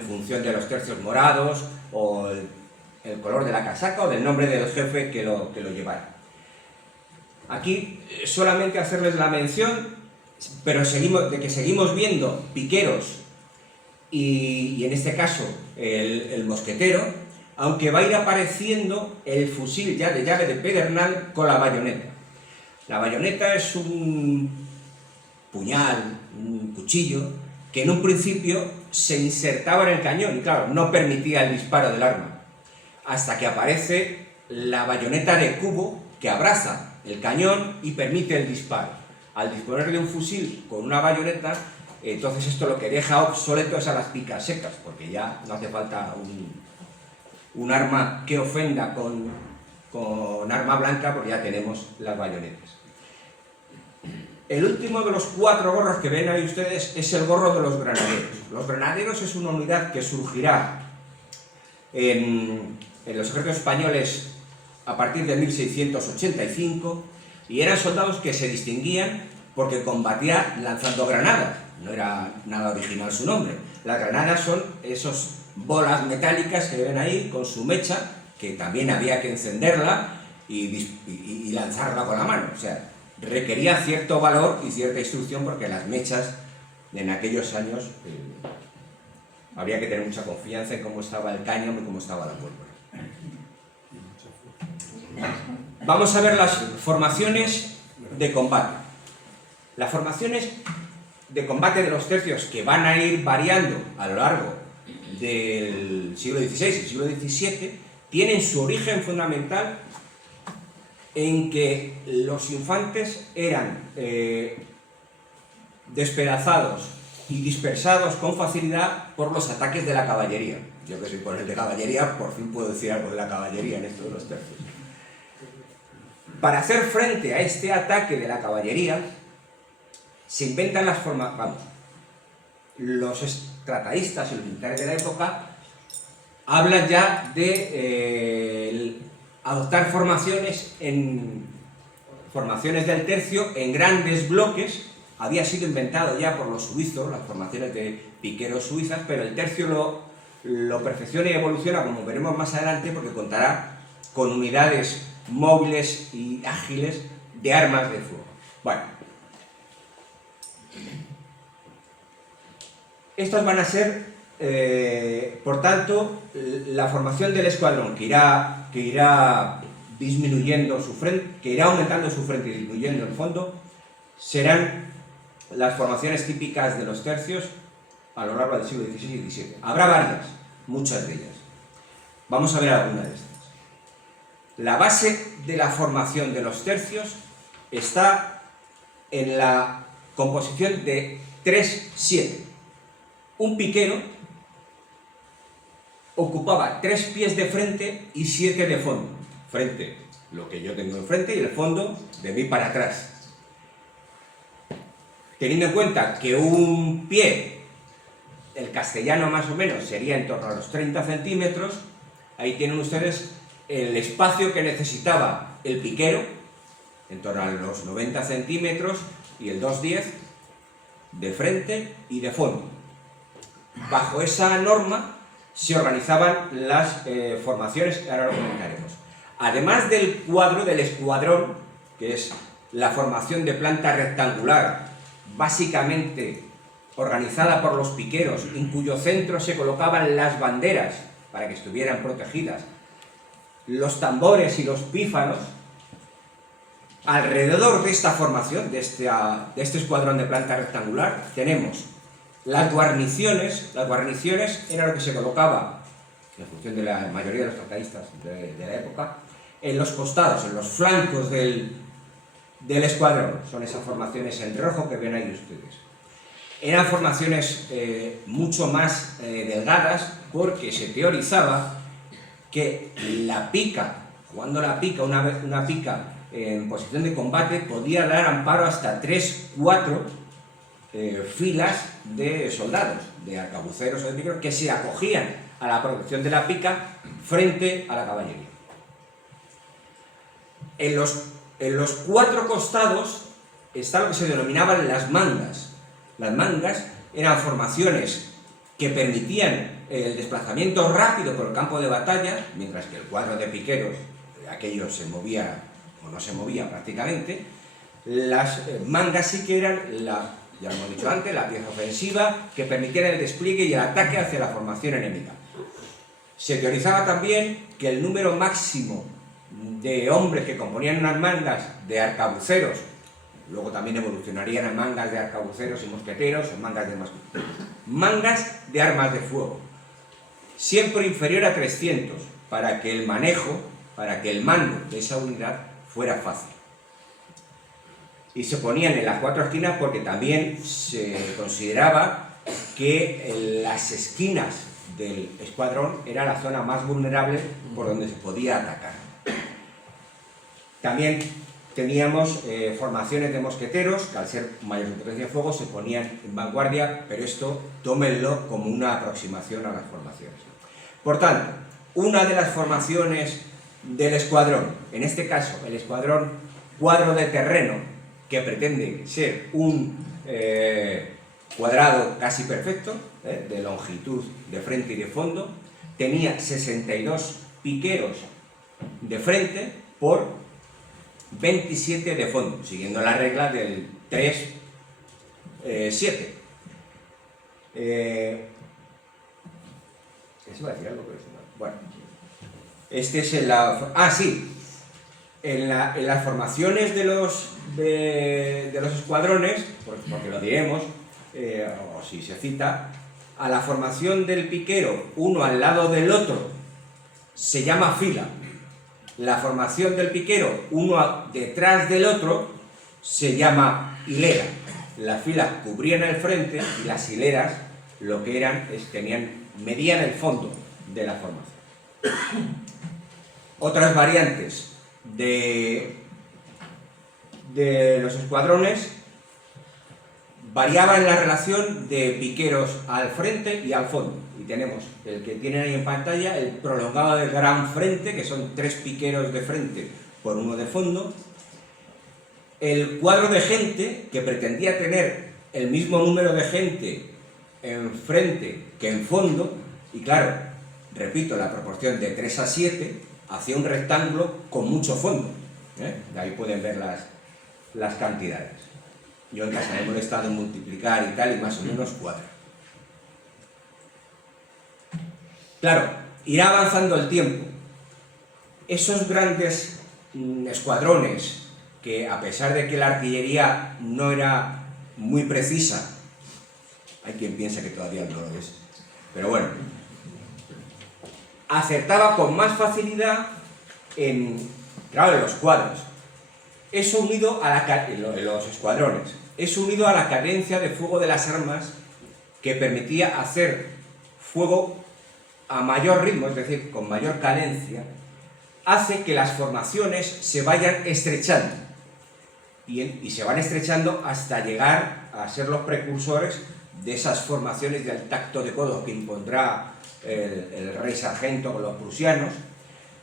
función de los tercios morados, o el color de la casaca, o del nombre del jefe que lo llevara. Aquí solamente hacerles la mención, pero seguimos viendo piqueros y en este caso el mosquetero, aunque va a ir apareciendo el fusil ya de llave de pedernal con la bayoneta. La bayoneta es un puñal, un cuchillo, que en un principio se insertaba en el cañón y claro, no permitía el disparo del arma, hasta que aparece la bayoneta de cubo que abraza el cañón y permite el disparo. Al disponer de un fusil con una bayoneta, entonces esto lo que deja obsoleto es a las picas secas, porque ya no hace falta un arma que ofenda con arma blanca, porque ya tenemos las bayonetas. El último de los 4 gorros que ven ahí ustedes es el gorro de los granaderos. Los granaderos es una unidad que surgirá en los ejércitos españoles a partir de 1685, y eran soldados que se distinguían porque combatían lanzando granadas. No era nada original su nombre. Las granadas son esas bolas metálicas que ven ahí con su mecha, que también había que encenderla y lanzarla con la mano. O sea, requería cierto valor y cierta instrucción, porque las mechas en aquellos años había que tener mucha confianza en cómo estaba el cáñamo y cómo estaba la pólvora. Vamos a ver las formaciones de combate. Las formaciones de combate de los tercios, que van a ir variando a lo largo del siglo XVI y siglo XVII, tienen su origen fundamental en que los infantes eran despedazados y dispersados con facilidad por los ataques de la caballería. Yo que soy ponente de caballería, por fin puedo decir algo de la caballería en esto de los tercios. Para hacer frente a este ataque de la caballería, se inventan las formas... Vamos, los estratadistas y los militares de la época hablan ya de adoptar formaciones del tercio en grandes bloques. Había sido inventado ya por los suizos, las formaciones de piqueros suizas, pero el tercio lo perfecciona y evoluciona, como veremos más adelante, porque contará con unidades móviles y ágiles de armas de fuego. Bueno, estos van a ser, por tanto, la formación del escuadrón, que irá disminuyendo su frente, que irá aumentando su frente y disminuyendo el fondo, serán las formaciones típicas de los tercios a lo largo del siglo XVI y XVII. Habrá varias, muchas de ellas. Vamos a ver algunas de estas. La base de la formación de los tercios está en la composición de 3-7. Un piquero ocupaba 3 pies de frente y 7 de fondo. Frente, lo que yo tengo enfrente, y el fondo de mí para atrás. Teniendo en cuenta que un pie, el castellano más o menos, sería en torno a los 30 centímetros, ahí tienen ustedes el espacio que necesitaba el piquero, en torno a los 90 centímetros, y el 2-10 de frente y de fondo. Bajo esa norma se organizaban las formaciones, que ahora lo comentaremos. Además del cuadro del escuadrón, que es la formación de planta rectangular, básicamente organizada por los piqueros, en cuyo centro se colocaban las banderas para que estuvieran protegidas, los tambores y los pífanos. Alrededor de esta formación, de este escuadrón de planta rectangular, tenemos las guarniciones. Las guarniciones era lo que se colocaba, en función de la mayoría de los tratadistas de la época, en los costados, en los flancos del escuadrón. Son esas formaciones en rojo que ven ahí ustedes. Eran formaciones mucho más delgadas, porque se teorizaba que la pica jugando la pica, una pica en posición de combate, podía dar amparo hasta 3-4 filas de soldados, de arcabuceros o de piqueros, que se acogían a la protección de la pica frente a la caballería. En los 4 costados está lo que se denominaban las mangas. Las mangas eran formaciones que permitían el desplazamiento rápido por el campo de batalla, mientras que el cuadro de piqueros, aquello se movía o no se movía prácticamente. Las mangas sí que eran, ya lo hemos dicho antes, la pieza ofensiva que permitía el despliegue y el ataque hacia la formación enemiga. Se teorizaba también que el número máximo de hombres que componían unas mangas de arcabuceros, luego también evolucionarían a mangas de arcabuceros y mosqueteros, o mangas de armas de fuego, siempre inferior a 300, para que el manejo, para que el mando de esa unidad fuera fácil. Y se ponían en las 4 esquinas porque también se consideraba que las esquinas del escuadrón era la zona más vulnerable por donde se podía atacar. También teníamos formaciones de mosqueteros que al ser mayor potencia de fuego se ponían en vanguardia, pero esto tómenlo como una aproximación a las formaciones. Por tanto, una de las formaciones del escuadrón, en este caso el escuadrón cuadro de terreno, que pretende ser un cuadrado casi perfecto, de longitud de frente y de fondo, tenía 62 piqueros de frente por 27 de fondo, siguiendo la regla del 3-7. ¿Eso va a decir algo? Bueno, este es el... sí. En las formaciones de los escuadrones, porque lo diremos, o si se cita, a la formación del piquero, uno al lado del otro, se llama fila. La formación del piquero, uno detrás del otro, se llama hilera. Las filas cubrían el frente y las hileras lo que eran medían el fondo de la formación. Otras variantes de los escuadrones variaban la relación de piqueros al frente y al fondo. Y tenemos el que tienen ahí en pantalla, el prolongado del gran frente, que son 3 piqueros de frente por 1 de fondo. El cuadro de gente, que pretendía tener el mismo número de gente en frente que en fondo, y claro, repito, la proporción de 3-7 hacia un rectángulo con mucho fondo. De ahí pueden ver las cantidades. Yo en casa me he molestado en multiplicar y tal, y más o menos cuadra. Claro, irá avanzando el tiempo. Esos grandes escuadrones, que a pesar de que la artillería no era muy precisa, hay quien piensa que todavía no lo es, pero bueno, acertaba con más facilidad en los cuadros. Eso unido a los escuadrones, es unido a la cadencia de fuego de las armas, que permitía hacer fuego a mayor ritmo, es decir, con mayor cadencia, hace que las formaciones se vayan estrechando y se van estrechando hasta llegar a ser los precursores de esas formaciones del tacto de codos que impondrá el rey sargento con los prusianos.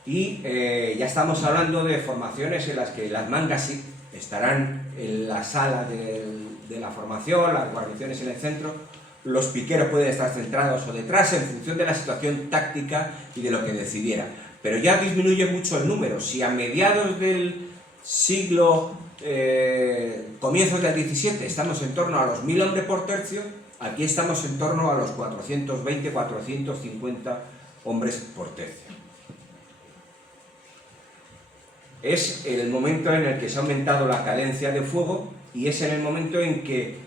Y ya estamos hablando de formaciones en las que las mangas sí estarán en la sala de la formación, las guarniciones en el centro, los piqueros pueden estar centrados o detrás en función de la situación táctica y de lo que decidiera. Pero ya disminuye mucho el número. Si a mediados del siglo, comienzos del 17, estamos en torno a los 1000 hombres por tercio, aquí estamos en torno a los 420, 450 hombres por tercio. Es el momento en el que se ha aumentado la cadencia de fuego y es en el momento en que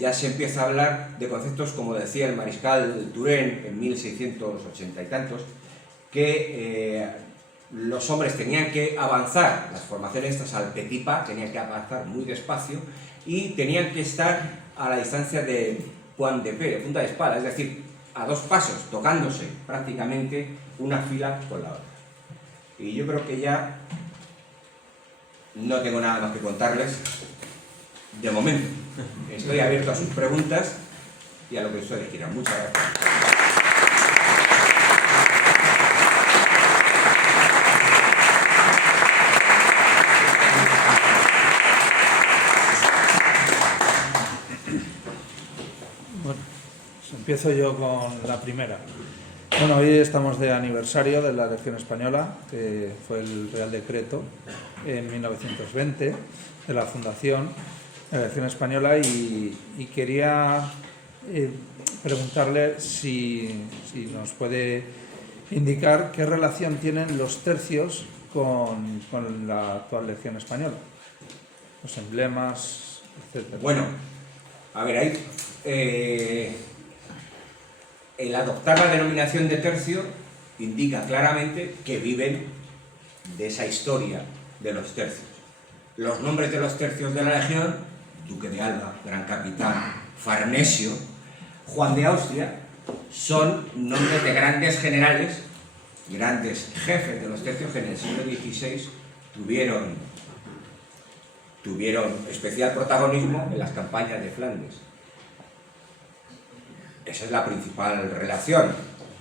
ya se empieza a hablar de conceptos, como decía el mariscal Turenne en 1680 y tantos, que los hombres tenían que avanzar, las formaciones estas al petit pas, tenían que avanzar muy despacio y tenían que estar a la distancia de point de paix, de punta de espada, es decir, a 2 pasos, tocándose prácticamente una fila con la otra. y yo creo que ya no tengo nada más que contarles de momento. Estoy abierto a sus preguntas y a lo que ustedes quieran. Muchas gracias. Bueno, pues empiezo yo con la primera. Bueno, hoy estamos de aniversario de la elección española, que fue el Real Decreto en 1920 de la fundación de la elección española, y quería preguntarle si nos puede indicar qué relación tienen los tercios con la actual elección española, los emblemas, etc. Bueno, a ver, el adoptar la denominación de tercio indica claramente que viven de esa historia de los tercios. Los nombres de los tercios de la Legión: Duque de Alba, Gran Capitán, Farnesio, Juan de Austria, son nombres de grandes generales, grandes jefes de los tercios que en el siglo XVI tuvieron especial protagonismo en las campañas de Flandes. Esa es la principal relación.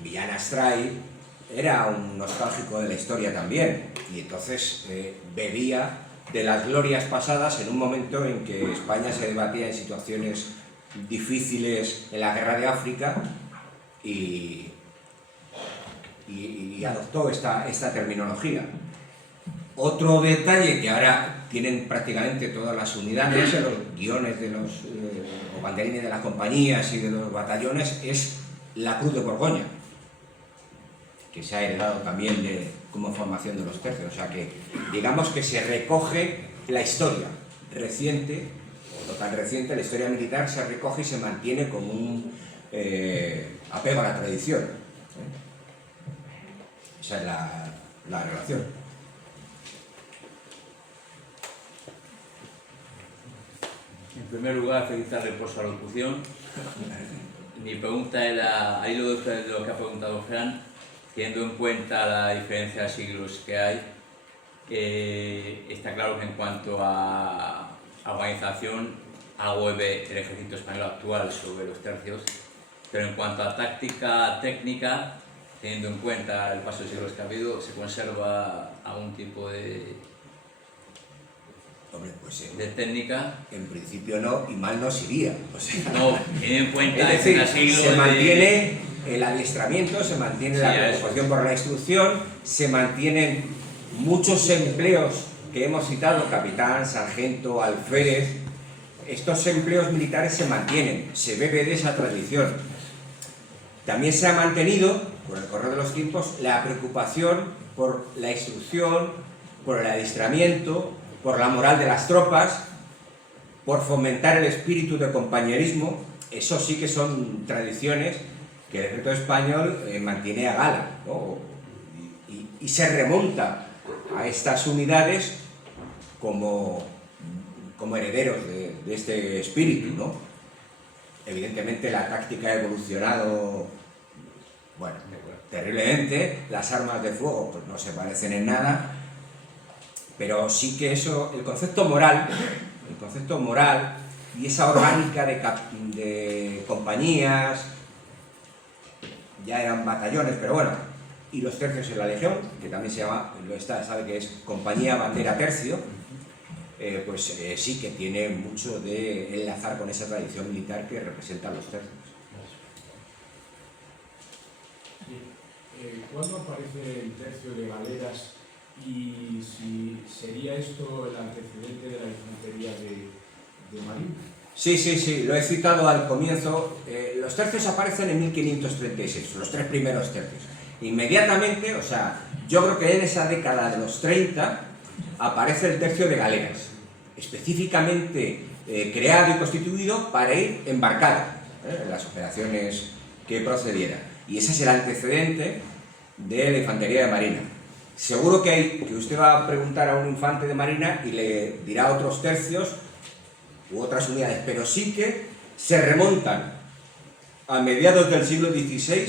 Millán Astray era un nostálgico de la historia también, y entonces bebía de las glorias pasadas en un momento en que España se debatía en situaciones difíciles en la guerra de África, y adoptó esta terminología. Otro detalle que ahora tienen prácticamente todas las unidades en los guiones de los o banderines de las compañías y de los batallones es la Cruz de Borgoña, que se ha heredado también como formación de los tercios. O sea que digamos que se recoge la historia reciente, o no tan reciente, la historia militar se recoge y se mantiene como un apego a la tradición. Esa es la relación. En primer lugar, felicitarle por su alocución. Mi pregunta era, al hilo de lo que ha preguntado Fran, teniendo en cuenta la diferencia de siglos que hay, está claro que en cuanto a organización, algo ve el ejército español actual sobre los tercios, pero en cuanto a táctica técnica, teniendo en cuenta el paso de siglos que ha habido, ¿se conserva algún tipo de técnica? En principio no, y mal nos iría. O sea, no, teniendo en cuenta es decir, siglo se mantiene el adiestramiento, se mantiene la preocupación por la instrucción, se mantienen muchos empleos que hemos citado: capitán, sargento, alférez. Estos empleos militares se mantienen, se bebe de esa tradición. También se ha mantenido, con el correr de los tiempos, la preocupación por la instrucción, por el adiestramiento, por la moral de las tropas, por fomentar el espíritu de compañerismo. Eso sí que son tradiciones que el ejército español mantiene a gala, ¿no? Y se remonta a estas unidades como herederos de este espíritu, ¿no? Evidentemente la táctica ha evolucionado, bueno, terriblemente. Las armas de fuego pues no se parecen en nada, pero sí que eso, el concepto moral y esa orgánica de compañías, ya eran batallones, pero bueno, y los tercios en la Legión, que también se llama, sabe que es compañía, bandera, tercio, pues sí que tiene mucho de enlazar con esa tradición militar que representan los tercios. ¿Cuándo aparece el tercio de galeras, y si sería esto el antecedente de la infantería de Marín? Sí, lo he citado al comienzo. Los tercios aparecen en 1536, los tres primeros tercios. Inmediatamente, o sea, yo creo que en esa década de los 30 aparece el tercio de galeras, específicamente creado y constituido para ir embarcado en las operaciones que procedieran. Y ese es el antecedente de la infantería de marina. Seguro que usted va a preguntar a un infante de marina y le dirá otros tercios u otras unidades, pero sí que se remontan a mediados del siglo XVI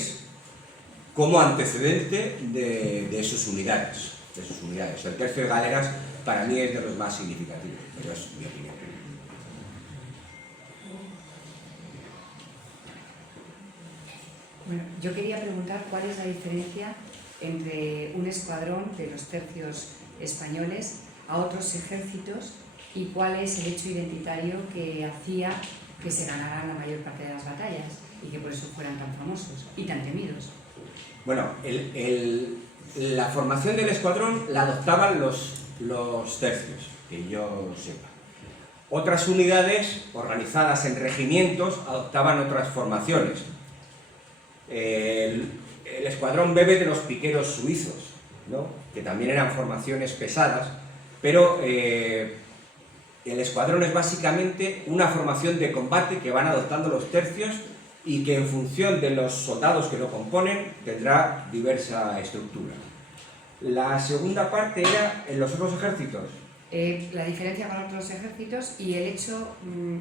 como antecedente de sus unidades. sus unidades. El tercio de galeras para mí es de los más significativos, pero es mi opinión. Bueno, yo quería preguntar cuál es la diferencia entre un escuadrón de los tercios españoles a otros ejércitos y cuál es el hecho identitario que hacía que se ganaran la mayor parte de las batallas y que por eso fueran tan famosos y tan temidos. Bueno, la formación del escuadrón la adoptaban los tercios, que yo sepa. Otras unidades organizadas en regimientos adoptaban otras formaciones. El escuadrón bebe de los piqueros suizos, ¿no? Que también eran formaciones pesadas, pero el escuadrón es básicamente una formación de combate que van adoptando los tercios y que en función de los soldados que lo componen tendrá diversa estructura. La segunda parte era en los otros ejércitos. La diferencia con otros ejércitos y el hecho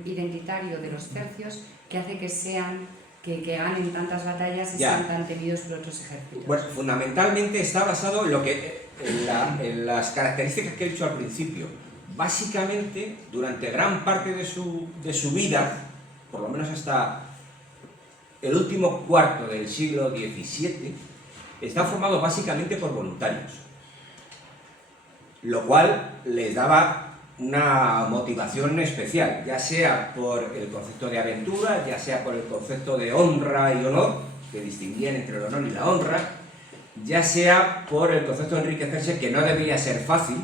identitario de los tercios que hace que sean que ganen tantas batallas y sean tan temidos por otros ejércitos. Bueno, fundamentalmente está basado en lo que en las características que he dicho al principio. Básicamente, durante gran parte de su vida, por lo menos hasta el último cuarto del siglo XVII, está formado básicamente por voluntarios, lo cual les daba una motivación especial, ya sea por el concepto de aventura, ya sea por el concepto de honra y honor, que distinguían entre el honor y la honra, ya sea por el concepto de enriquecerse, que no debía ser fácil,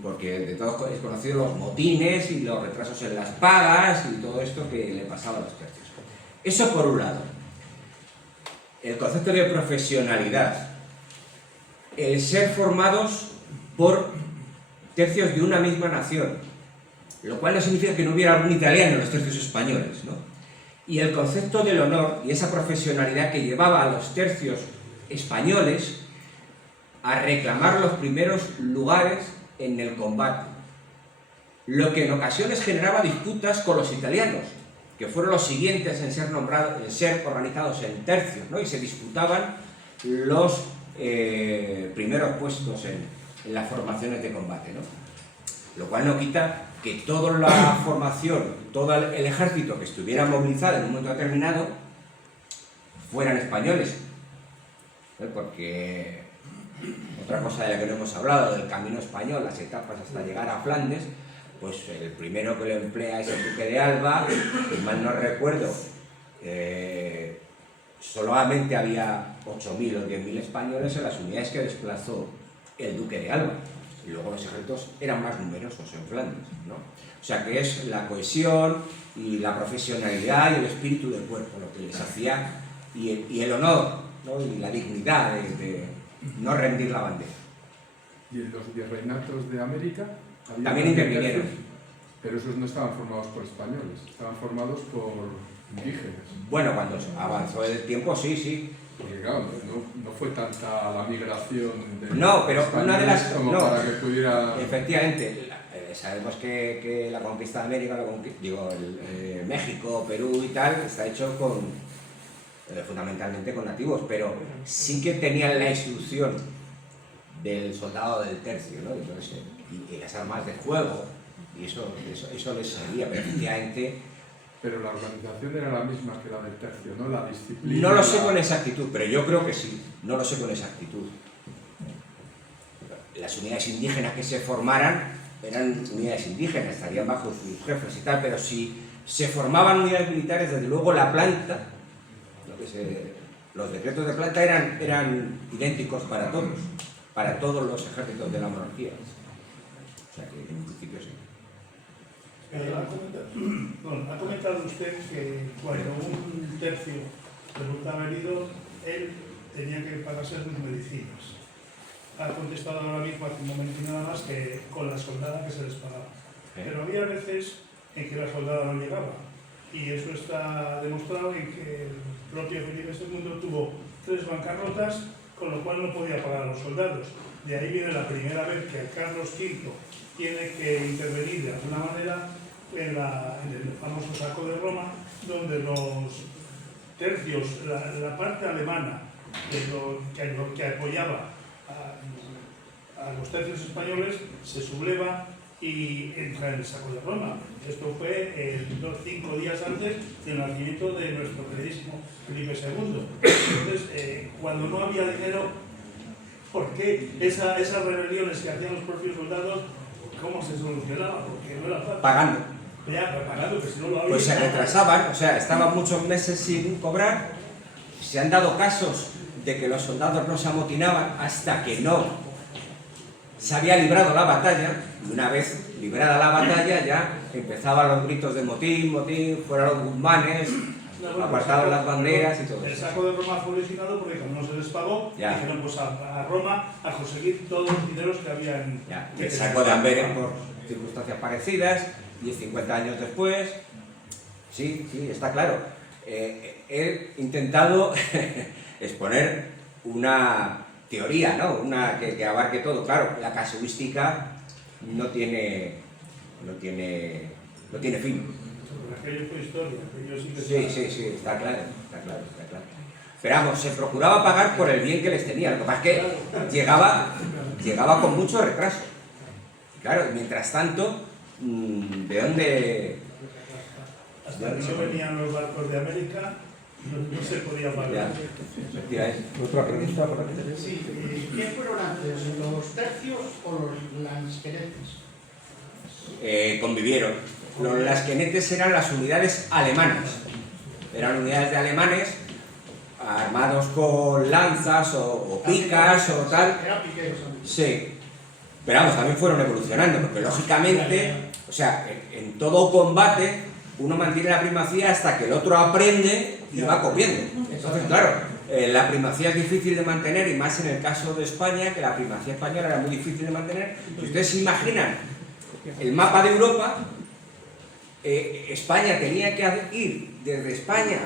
porque de todos es conocido los motines y los retrasos en las pagas y todo esto que le pasaba a los tercios. Eso por un lado. El concepto de profesionalidad, el ser formados por tercios de una misma nación, lo cual no significa que no hubiera algún italiano en los tercios españoles, ¿no? Y el concepto del honor y esa profesionalidad que llevaba a los tercios españoles a reclamar los primeros lugares en el combate, lo que en ocasiones generaba disputas con los italianos, que fueron los siguientes en ser organizados en tercios, ¿no? Y se disputaban los primeros puestos en las formaciones de combate, ¿no? Lo cual no quita que toda la formación, todo el ejército que estuviera movilizado en un momento determinado fueran españoles, ¿no? Porque otra cosa de la que no hemos hablado, del camino español, las etapas hasta llegar a Flandes, pues el primero que lo emplea es el duque de Alba, y mal no recuerdo, solamente había 8.000 o 10.000 españoles en las unidades que desplazó el duque de Alba, y luego los ejércitos eran más numerosos en Flandes, ¿no? O sea que es la cohesión y la profesionalidad y el espíritu del cuerpo lo que les hacía, y el honor, ¿no? Y la dignidad de no rendir la bandera. ¿Y en los virreinatos de América? También intervinieron. Pero esos no estaban formados por españoles, estaban formados por indígenas. Bueno, cuando avanzó el tiempo, sí. Porque claro, no fue tanta la migración de no, pero una de las como para que pudiera... Efectivamente, sabemos que la conquista de América, México, Perú y tal, está hecho fundamentalmente con nativos, pero sí que tenían la instrucción del soldado del tercio, ¿no? Entonces, y las armas de fuego, y eso les servía, pero efectivamente... Pero la organización era la misma que la del tercio, ¿no? La disciplina... No lo sé con exactitud, pero yo creo que sí, no lo sé con exactitud. Las unidades indígenas que se formaran eran unidades indígenas, estarían bajo sus jefes y tal, pero si se formaban unidades militares, desde luego la planta, los decretos de planta eran idénticos para todos los ejércitos de la monarquía. O sea que en principio sí. Ha comentado usted que cuando un tercio resultaba herido, él tenía que pagarse sus medicinas. Ha contestado ahora mismo hace un momento nada más que con la soldada que se les pagaba. Pero había veces en que la soldada no llegaba. Y eso está demostrado en que el propio Felipe II tuvo 3 bancarrotas, con lo cual no podía pagar a los soldados. De ahí viene la primera vez que Carlos V tiene que intervenir de alguna manera en el famoso saco de Roma, donde los tercios, la parte alemana que apoyaba a los tercios españoles, se subleva y entra en el saco de Roma. Esto fue 5 días antes del nacimiento de nuestro queridísimo Felipe II. Entonces, cuando no había dinero, ¿por qué esas rebeliones que hacían los propios soldados, cómo se solucionaba? Porque no era fácil. Pagando. Ya, pagando, que si no lo había. Pues se retrasaban, o sea, estaban muchos meses sin cobrar. Se han dado casos de que los soldados no se amotinaban hasta que no se había librado la batalla, y una vez librada la batalla ya empezaban los gritos de motín, motín, fuera los guzmanes, apartados las banderas y todo El eso. saco de Roma fue originado porque como no se les pagó, Ya. dijeron pues a Roma a conseguir todos los dineros que habían. Ya, y el saco de Amberes por circunstancias parecidas, y 50 años después, sí, está claro. He intentado exponer una teoría, ¿no? Una que abarque todo. Claro, la casuística no tiene fin. Aquello fue historia, aquello sí que Sí, está claro. Pero vamos, se procuraba pagar por el bien que les tenía. Lo que pasa es que llegaba con mucho retraso. Claro, mientras tanto, ¿de dónde? hasta que no venían los barcos de América, no se podía pagar. Ya, efectivamente. Otra pregunta para que Sí, ¿qué fueron antes, los tercios o los lansquenetes? Convivieron. Los lasquenetes eran las unidades alemanas. Eran unidades de alemanes armados con lanzas o picas o tal. Eran piqueros antes. Sí. Pero vamos, también fueron evolucionando, porque lógicamente, o sea, en todo combate uno mantiene la primacía hasta que el otro aprende y va copiando. Entonces, claro, la primacía es difícil de mantener, y más en el caso de España, que la primacía española era muy difícil de mantener. Si ustedes se imaginan el mapa de Europa, España tenía que ir desde España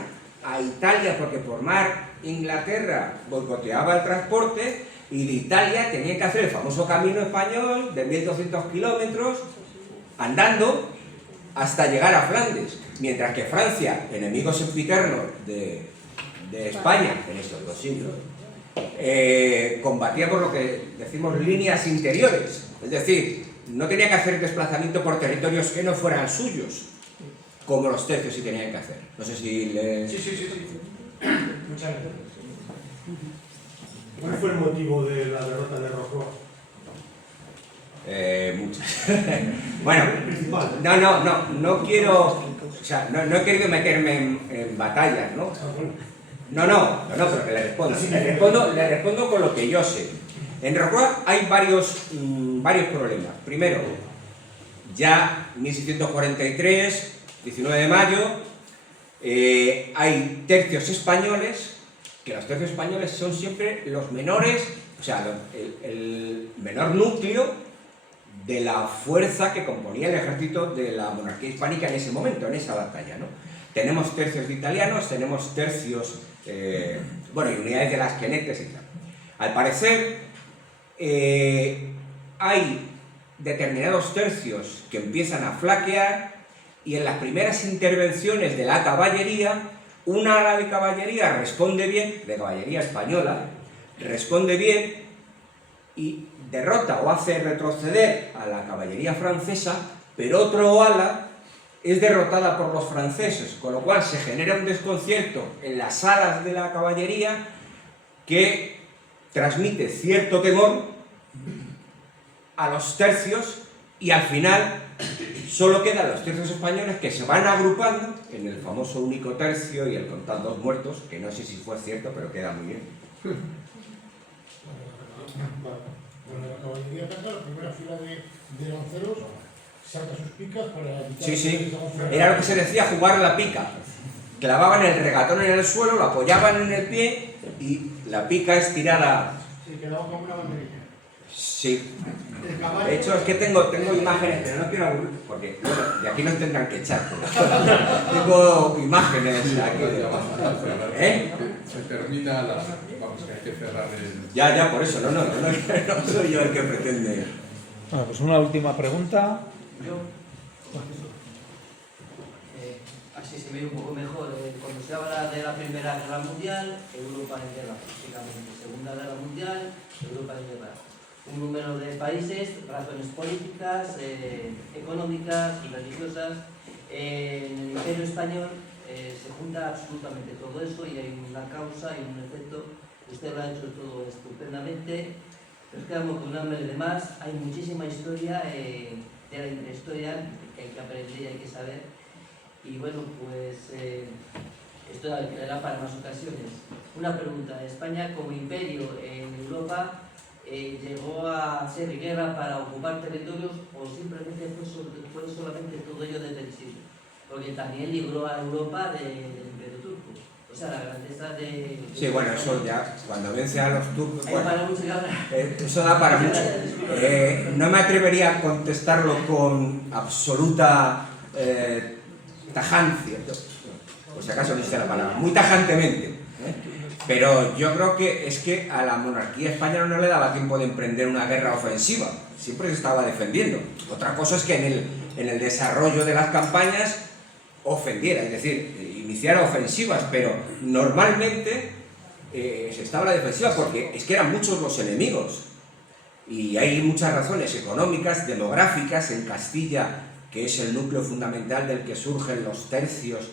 a Italia, porque por mar Inglaterra boicoteaba el transporte, y de Italia tenía que hacer el famoso camino español de 1200 kilómetros andando hasta llegar a Flandes, mientras que Francia, enemigo sempiterno de España en estos 2 siglos, combatía por lo que decimos líneas interiores, es decir, no tenía que hacer desplazamiento por territorios que no fueran suyos, como los tercios sí tenían que hacer. No sé si le... Sí. Muchas gracias. ¿Cuál fue el motivo de la derrota de Rocroi? Muchas. Bueno, no quiero, o sea, no he querido meterme en batallas, ¿no? No, pero que le respondo con lo que yo sé. En Rocroi hay varios problemas. Primero, ya 1643, 19 de mayo, hay tercios españoles, que los tercios españoles son siempre los menores, o sea, el menor núcleo de la fuerza que componía el ejército de la monarquía hispánica en ese momento, en esa batalla, ¿no? Tenemos tercios de italianos, tenemos tercios, y unidades de lasquenetes y tal. Al parecer, hay determinados tercios que empiezan a flaquear, y en las primeras intervenciones de la caballería, una ala de caballería responde bien, de caballería española, responde bien y derrota o hace retroceder a la caballería francesa, pero otro ala es derrotada por los franceses, con lo cual se genera un desconcierto en las alas de la caballería que transmite cierto temor a los tercios, y al final solo quedan los tercios españoles, que se van agrupando en el famoso único tercio y el contar 2 muertos, que no sé si fue cierto, pero queda muy bien. Bueno, la caballería ataca la primera fila de lanceros, saca sus picas para evitar... Sí, era lo que se decía jugar la pica. Clavaban el regatón en el suelo, lo apoyaban en el pie y la pica estirada. Sí, quedaba como una banderilla. Sí. El caballo... De hecho, es que tengo imágenes, pero no quiero aburrir, porque, bueno, de aquí nos tendrán que echar. Tengo imágenes aquí. Se termina la... Vamos, que hay que cerrar el... Ya, por eso, no soy yo el que pretende. Bueno, pues una última pregunta. Así se ve un poco mejor. Cuando se habla de la Primera Guerra Mundial, Europa en guerra prácticamente. Segunda Guerra Mundial, Europa en guerra. un número de países, razones políticas, económicas y religiosas. En el Imperio Español se junta absolutamente todo eso y hay una causa y un efecto. Usted lo ha hecho todo estupendamente. Nos quedamos con un hambre de más. Hay muchísima historia de la intrahistoria que hay que aprender y hay que saber. Y bueno, pues esto quedará para más ocasiones. Una pregunta: ¿España como imperio en Europa llegó a hacer guerra para ocupar territorios o simplemente fue solamente todo ello defensivo? Porque también libró a Europa del imperio turco. O sea, la grandeza de... Sí, bueno, eso ya, cuando vence a los turcos... Hay Bueno, para mucho que hablar. eso da para mucho. No me atrevería a contestarlo con absoluta tajancia, por si acaso no existe la palabra, muy tajantemente. Pero yo creo que es que a la monarquía española no le daba tiempo de emprender una guerra ofensiva, siempre se estaba defendiendo. Otra cosa es que en el desarrollo de las campañas ofendiera, es decir, iniciara ofensivas, pero normalmente se estaba a la defensiva porque es que eran muchos los enemigos. Y hay muchas razones económicas, demográficas. En Castilla, que es el núcleo fundamental del que surgen los tercios,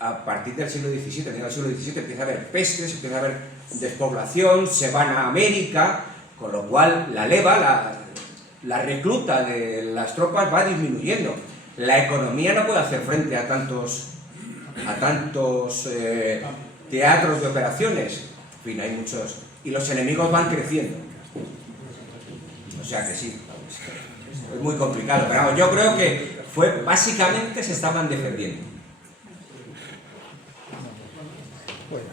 a partir del siglo XVII, del siglo XVII empieza a haber pestes, empieza a haber despoblación, se van a América, con lo cual la leva, la recluta de las tropas va disminuyendo. La economía no puede hacer frente a tantos teatros de operaciones. En fin, hay muchos... Y los enemigos van creciendo. O sea que sí, es muy complicado. Pero vamos, yo creo que básicamente se estaban defendiendo. Bueno.